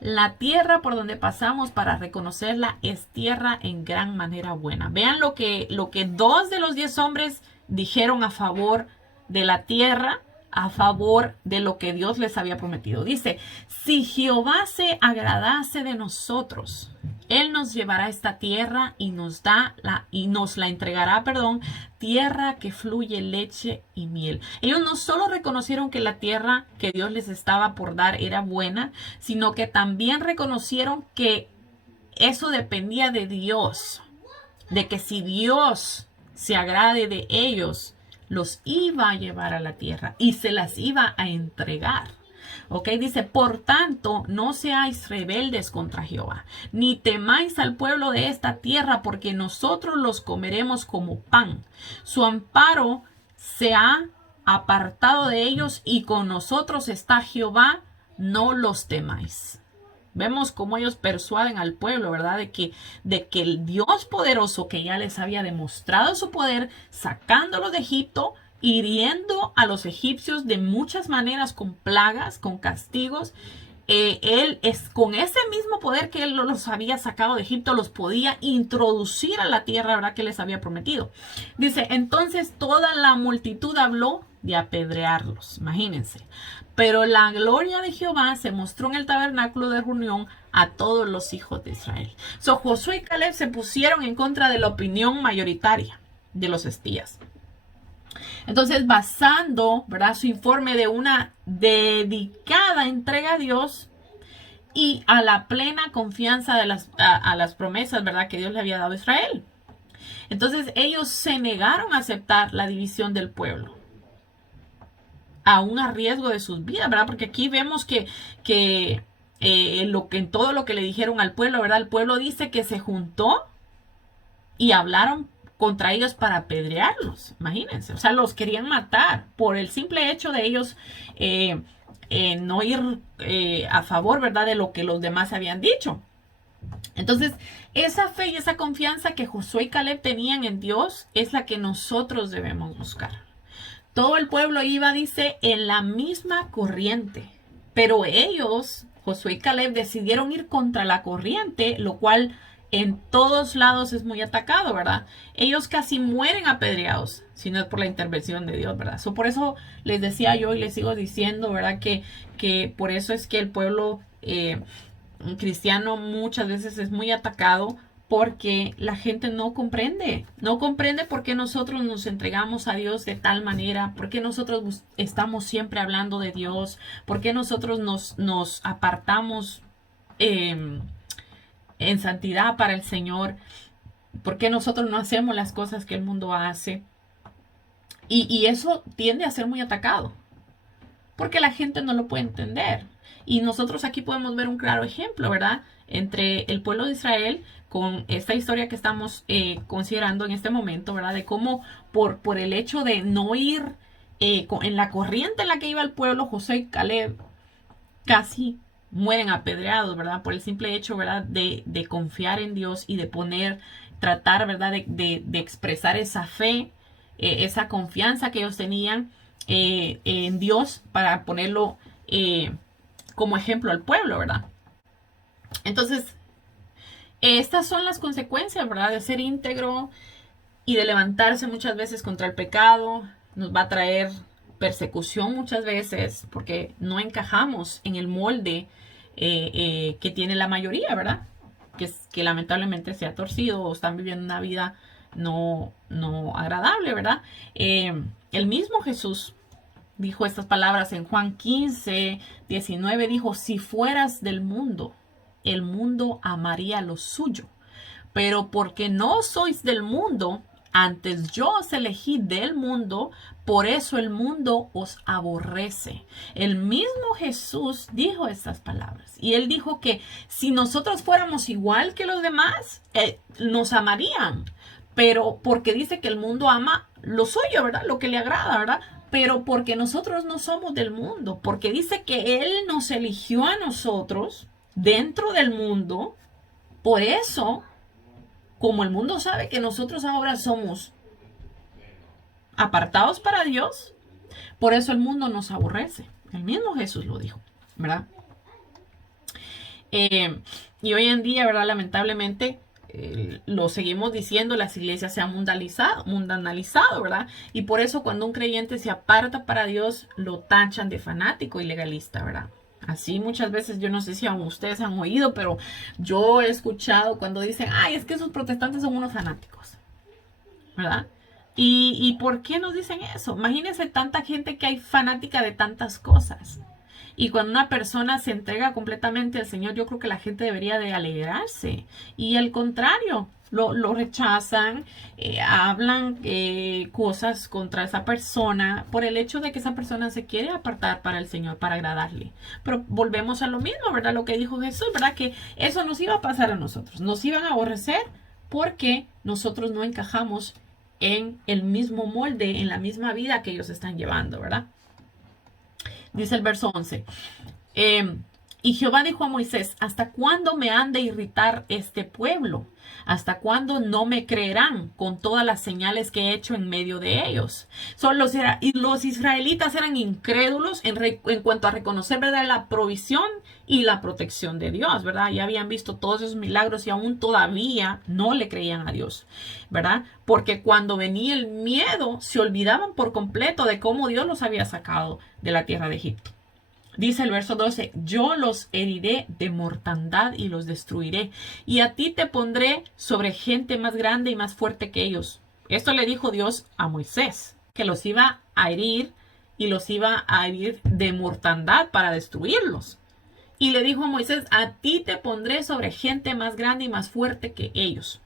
la tierra por donde pasamos para reconocerla es tierra en gran manera buena. Vean lo que 2 de los 10 hombres dijeron a favor de la tierra, a favor de lo que Dios les había prometido. Dice: si Jehová se agradase de nosotros, Él nos llevará esta tierra y nos la entregará, tierra que fluye leche y miel. Ellos no solo reconocieron que la tierra que Dios les estaba por dar era buena, sino que también reconocieron que eso dependía de Dios, de que si Dios se agrade de ellos, los iba a llevar a la tierra y se las iba a entregar. Ok, dice: por tanto, no seáis rebeldes contra Jehová, ni temáis al pueblo de esta tierra, porque nosotros los comeremos como pan. Su amparo se ha apartado de ellos y con nosotros está Jehová, no los temáis. Vemos cómo ellos persuaden al pueblo, ¿verdad? De que el Dios poderoso que ya les había demostrado su poder, sacándolos de Egipto, hiriendo a los egipcios de muchas maneras, con plagas, con castigos. Él es con ese mismo poder que él los había sacado de Egipto, los podía introducir a la tierra, ¿verdad? Que les había prometido. Dice: entonces toda la multitud habló de apedrearlos, imagínense. Pero la gloria de Jehová se mostró en el tabernáculo de reunión a todos los hijos de Israel. Josué y Caleb se pusieron en contra de la opinión mayoritaria de los espías. Entonces, basando, ¿verdad?, su informe de una dedicada entrega a Dios y a la plena confianza de las promesas, ¿verdad?, que Dios le había dado a Israel. Entonces, ellos se negaron a aceptar la división del pueblo, aún a riesgo de sus vidas, ¿verdad? Porque aquí vemos que en todo lo que le dijeron al pueblo, ¿verdad? El pueblo dice que se juntó y hablaron contra ellos para apedrearlos, imagínense. O sea, los querían matar por el simple hecho de ellos no ir a favor, ¿verdad?, de lo que los demás habían dicho. Entonces, esa fe y esa confianza que Josué y Caleb tenían en Dios es la que nosotros debemos buscar. Todo el pueblo iba, dice, en la misma corriente, pero ellos, Josué y Caleb, decidieron ir contra la corriente, lo cual en todos lados es muy atacado, ¿verdad? Ellos casi mueren apedreados, si no es por la intervención de Dios, ¿verdad? Por eso les decía yo y les sigo diciendo, ¿verdad? Que por eso es que el pueblo cristiano muchas veces es muy atacado, porque la gente no comprende por qué nosotros nos entregamos a Dios de tal manera, por qué nosotros estamos siempre hablando de Dios, por qué nosotros nos apartamos en santidad para el Señor, por qué nosotros no hacemos las cosas que el mundo hace. Y eso tiende a ser muy atacado, porque la gente no lo puede entender. Y nosotros aquí podemos ver un claro ejemplo, ¿verdad?, entre el pueblo de Israel con esta historia que estamos considerando en este momento, ¿verdad?, de cómo por el hecho de no ir en la corriente en la que iba el pueblo, Josué y Caleb casi mueren apedreados, ¿verdad?, por el simple hecho, ¿verdad?, de confiar en Dios y de tratar, ¿verdad?, de expresar esa fe, esa confianza que ellos tenían en Dios, para ponerlo como ejemplo al pueblo, ¿verdad? Entonces, estas son las consecuencias, ¿verdad?, de ser íntegro y de levantarse muchas veces contra el pecado. Nos va a traer persecución muchas veces porque no encajamos en el molde que tiene la mayoría, ¿verdad? Que lamentablemente se ha torcido o están viviendo una vida no agradable, ¿verdad? El mismo Jesús dijo estas palabras en Juan 15:19, dijo: si fueras del mundo, el mundo amaría lo suyo, pero porque no sois del mundo, antes yo os elegí del mundo, por eso el mundo os aborrece. El mismo Jesús dijo estas palabras. Y él dijo que si nosotros fuéramos igual que los demás, nos amarían. Pero porque dice que el mundo ama lo suyo, ¿verdad?, lo que le agrada, ¿verdad? Pero porque nosotros no somos del mundo. Porque dice que Él nos eligió a nosotros dentro del mundo. Por eso, como el mundo sabe que nosotros ahora somos apartados para Dios, por eso el mundo nos aborrece. El mismo Jesús lo dijo, ¿verdad? Y hoy en día, ¿verdad?, lamentablemente lo seguimos diciendo, las iglesias se han mundanalizado, ¿verdad? Y por eso cuando un creyente se aparta para Dios, lo tachan de fanático y legalista, ¿verdad? Así muchas veces, yo no sé si aún ustedes han oído, pero yo he escuchado cuando dicen: ay, es que esos protestantes son unos fanáticos, ¿verdad? ¿Y por qué nos dicen eso? Imagínense tanta gente que hay fanática de tantas cosas. Y cuando una persona se entrega completamente al Señor, yo creo que la gente debería de alegrarse. Y al contrario, lo rechazan, hablan cosas contra esa persona por el hecho de que esa persona se quiere apartar para el Señor, para agradarle. Pero volvemos a lo mismo, ¿verdad? Lo que dijo Jesús, ¿verdad? Que eso nos iba a pasar a nosotros. Nos iban a aborrecer porque nosotros no encajamos en el mismo molde, en la misma vida que ellos están llevando, ¿verdad? Dice el verso 11. Y Jehová dijo a Moisés: ¿hasta cuándo me han de irritar este pueblo? ¿Hasta cuándo no me creerán con todas las señales que he hecho en medio de ellos? Los israelitas eran incrédulos en cuanto a reconocer, ¿verdad?, la provisión y la protección de Dios, ¿verdad? Ya habían visto todos esos milagros y aún todavía no le creían a Dios, ¿verdad? Porque cuando venía el miedo, se olvidaban por completo de cómo Dios los había sacado de la tierra de Egipto. Dice el verso 12: yo los heriré de mortandad y los destruiré, y a ti te pondré sobre gente más grande y más fuerte que ellos. Esto le dijo Dios a Moisés, que los iba a herir y los iba a herir de mortandad para destruirlos. Y le dijo a Moisés: a ti te pondré sobre gente más grande y más fuerte que ellos.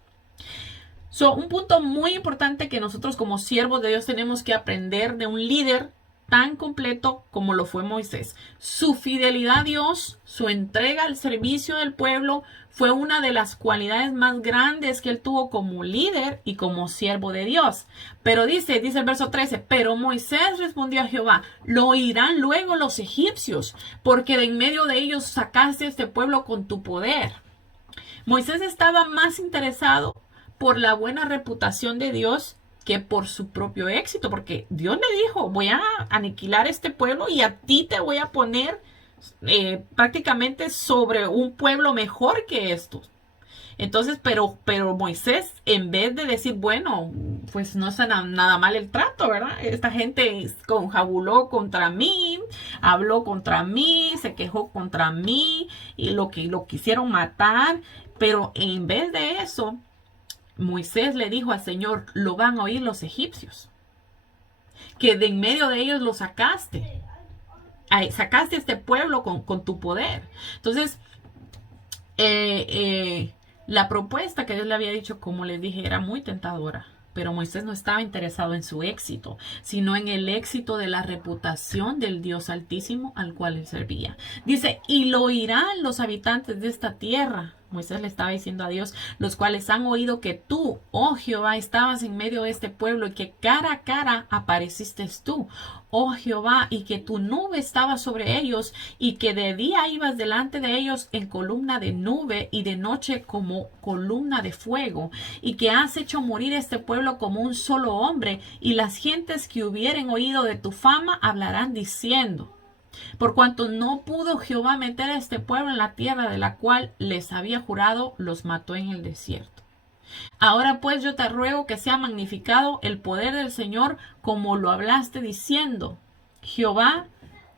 Un punto muy importante que nosotros como siervos de Dios tenemos que aprender de un líder tan completo como lo fue Moisés. Su fidelidad a Dios, su entrega al servicio del pueblo, fue una de las cualidades más grandes que él tuvo como líder y como siervo de Dios. Pero dice el verso 13, pero Moisés respondió a Jehová, lo oirán luego los egipcios, porque de en medio de ellos sacaste este pueblo con tu poder. Moisés estaba más interesado por la buena reputación de Dios que por su propio éxito, porque Dios le dijo, voy a aniquilar este pueblo y a ti te voy a poner prácticamente sobre un pueblo mejor que estos. Entonces, pero Moisés, en vez de decir, bueno, pues no está nada mal el trato, ¿verdad? Esta gente confabuló contra mí, habló contra mí, se quejó contra mí y lo quisieron matar, pero en vez de eso, Moisés le dijo al Señor, lo van a oír los egipcios, que de en medio de ellos lo sacaste. Sacaste a este pueblo con tu poder. Entonces, la propuesta que Dios le había dicho, como les dije, era muy tentadora. Pero Moisés no estaba interesado en su éxito, sino en el éxito de la reputación del Dios Altísimo al cual él servía. Dice, y lo oirán los habitantes de esta tierra. Moisés le estaba diciendo a Dios, los cuales han oído que tú, oh Jehová, estabas en medio de este pueblo y que cara a cara apareciste tú, oh Jehová, y que tu nube estaba sobre ellos y que de día ibas delante de ellos en columna de nube y de noche como columna de fuego, y que has hecho morir este pueblo como un solo hombre, y las gentes que hubieren oído de tu fama hablarán diciendo, por cuanto no pudo Jehová meter a este pueblo en la tierra de la cual les había jurado, los mató en el desierto. Ahora pues yo te ruego que sea magnificado el poder del Señor como lo hablaste diciendo, Jehová,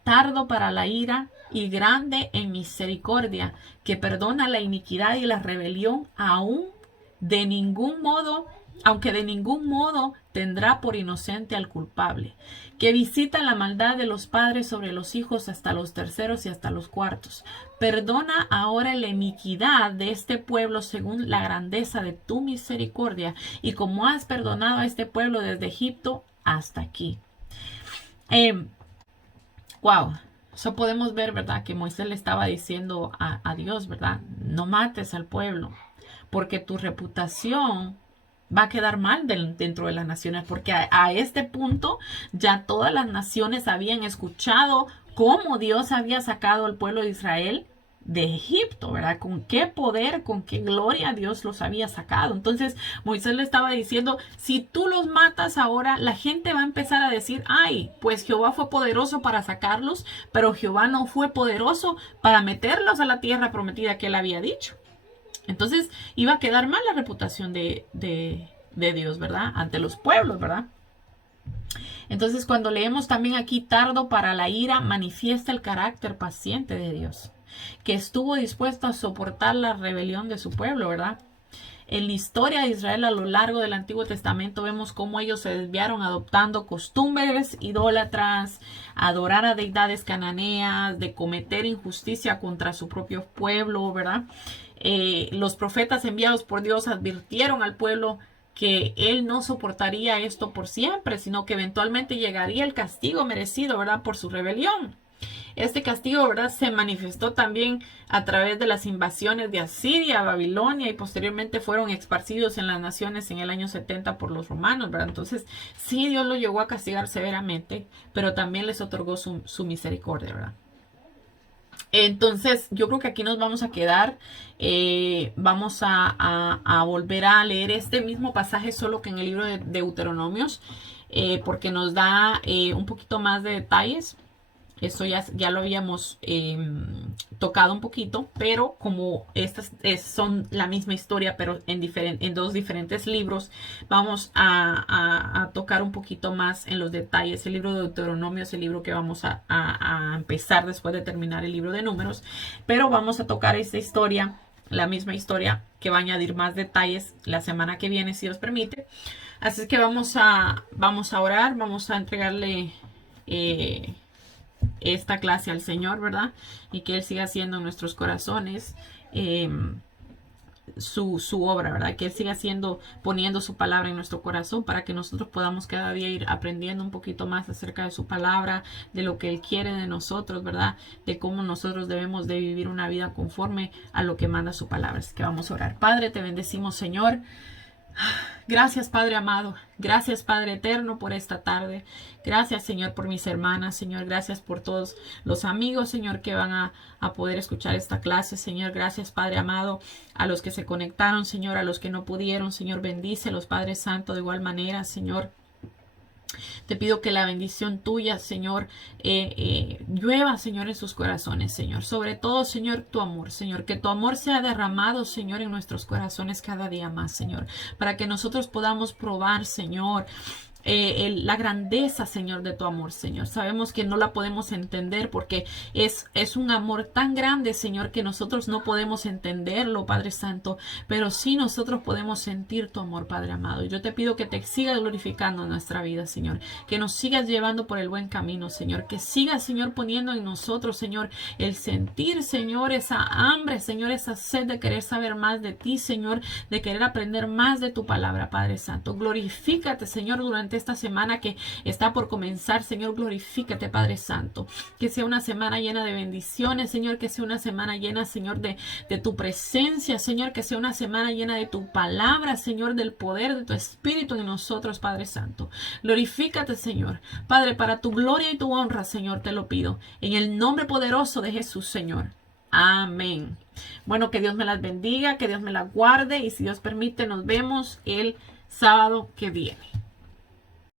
tardo para la ira y grande en misericordia, que perdona la iniquidad y la rebelión, aunque de ningún modo tendrá por inocente al culpable, que visita la maldad de los padres sobre los hijos hasta los terceros y hasta los cuartos. Perdona ahora la iniquidad de este pueblo según la grandeza de tu misericordia, y como has perdonado a este pueblo desde Egipto hasta aquí. Wow. Eso podemos ver, ¿verdad? Que Moisés le estaba diciendo a Dios, ¿verdad? No mates al pueblo, porque tu reputación va a quedar mal dentro de las naciones, porque a este punto ya todas las naciones habían escuchado cómo Dios había sacado al pueblo de Israel de Egipto, ¿verdad? Con qué poder, con qué gloria Dios los había sacado. Entonces Moisés le estaba diciendo, si tú los matas ahora, la gente va a empezar a decir, ay, pues Jehová fue poderoso para sacarlos, pero Jehová no fue poderoso para meterlos a la tierra prometida que él había dicho. Entonces iba a quedar mal la reputación de Dios, ¿verdad? Ante los pueblos, ¿verdad? Entonces cuando leemos también aquí, tardo para la ira, manifiesta el carácter paciente de Dios, que estuvo dispuesto a soportar la rebelión de su pueblo, ¿verdad? En la historia de Israel a lo largo del Antiguo Testamento vemos cómo ellos se desviaron adoptando costumbres idólatras, adorar a deidades cananeas, de cometer injusticia contra su propio pueblo, ¿verdad? Los profetas enviados por Dios advirtieron al pueblo que él no soportaría esto por siempre, sino que eventualmente llegaría el castigo merecido, ¿verdad? Por su rebelión. Este castigo, ¿verdad?, se manifestó también a través de las invasiones de Asiria, Babilonia, y posteriormente fueron esparcidos en las naciones en el año 70 por los romanos, ¿verdad? Entonces, sí, Dios los llegó a castigar severamente, pero también les otorgó su misericordia, ¿verdad? Entonces, yo creo que aquí nos vamos a quedar. Vamos a volver a leer este mismo pasaje, solo que en el libro de Deuteronomios, porque nos da un poquito más de detalles. Eso ya lo habíamos tocado un poquito, pero como estas son la misma historia, pero en dos diferentes libros, vamos a tocar un poquito más en los detalles. El libro de Deuteronomio es el libro que vamos a empezar después de terminar el libro de Números, pero vamos a tocar esta historia, la misma historia, que va a añadir más detalles la semana que viene, si Dios permite. Así es que vamos a orar, vamos a entregarle esta clase al Señor, ¿verdad? Y que Él siga haciendo en nuestros corazones su obra, ¿verdad? Que Él siga poniendo su palabra en nuestro corazón para que nosotros podamos cada día ir aprendiendo un poquito más acerca de su palabra, de lo que Él quiere de nosotros, ¿verdad? De cómo nosotros debemos de vivir una vida conforme a lo que manda su palabra. Así que vamos a orar. Padre, te bendecimos, Señor. Gracias, Padre amado. Gracias, Padre eterno, por esta tarde. Gracias, Señor, por mis hermanas. Señor, gracias por todos los amigos, Señor, que van a poder escuchar esta clase. Señor, gracias, Padre amado, a los que se conectaron, Señor, a los que no pudieron. Señor, bendícelos, Padre Santo, de igual manera, Señor. Te pido que la bendición tuya, Señor, llueva, Señor, en sus corazones, Señor. Sobre todo, Señor, tu amor, Señor. Que tu amor sea derramado, Señor, en nuestros corazones cada día más, Señor. Para que nosotros podamos probar, Señor, la grandeza, Señor, de tu amor, Señor. Sabemos que no la podemos entender porque es un amor tan grande, Señor, que nosotros no podemos entenderlo, Padre Santo, pero sí nosotros podemos sentir tu amor, Padre amado. Y yo te pido que te sigas glorificando en nuestra vida, Señor, que nos sigas llevando por el buen camino, Señor, que sigas, Señor, poniendo en nosotros, Señor, el sentir, Señor, esa hambre, Señor, esa sed de querer saber más de ti, Señor, de querer aprender más de tu palabra, Padre Santo. Glorifícate, Señor, durante esta semana que está por comenzar, Señor. Glorifícate, Padre Santo. Que sea una semana llena de bendiciones, Señor. Que sea una semana llena, Señor, de tu presencia, Señor. Que sea una semana llena de tu palabra, Señor, del poder de tu Espíritu en nosotros, Padre Santo. Glorifícate, Señor. Padre, para tu gloria y tu honra, Señor, te lo pido. En el nombre poderoso de Jesús, Señor. Amén. Bueno, que Dios me las bendiga, que Dios me las guarde y si Dios permite, nos vemos el sábado que viene.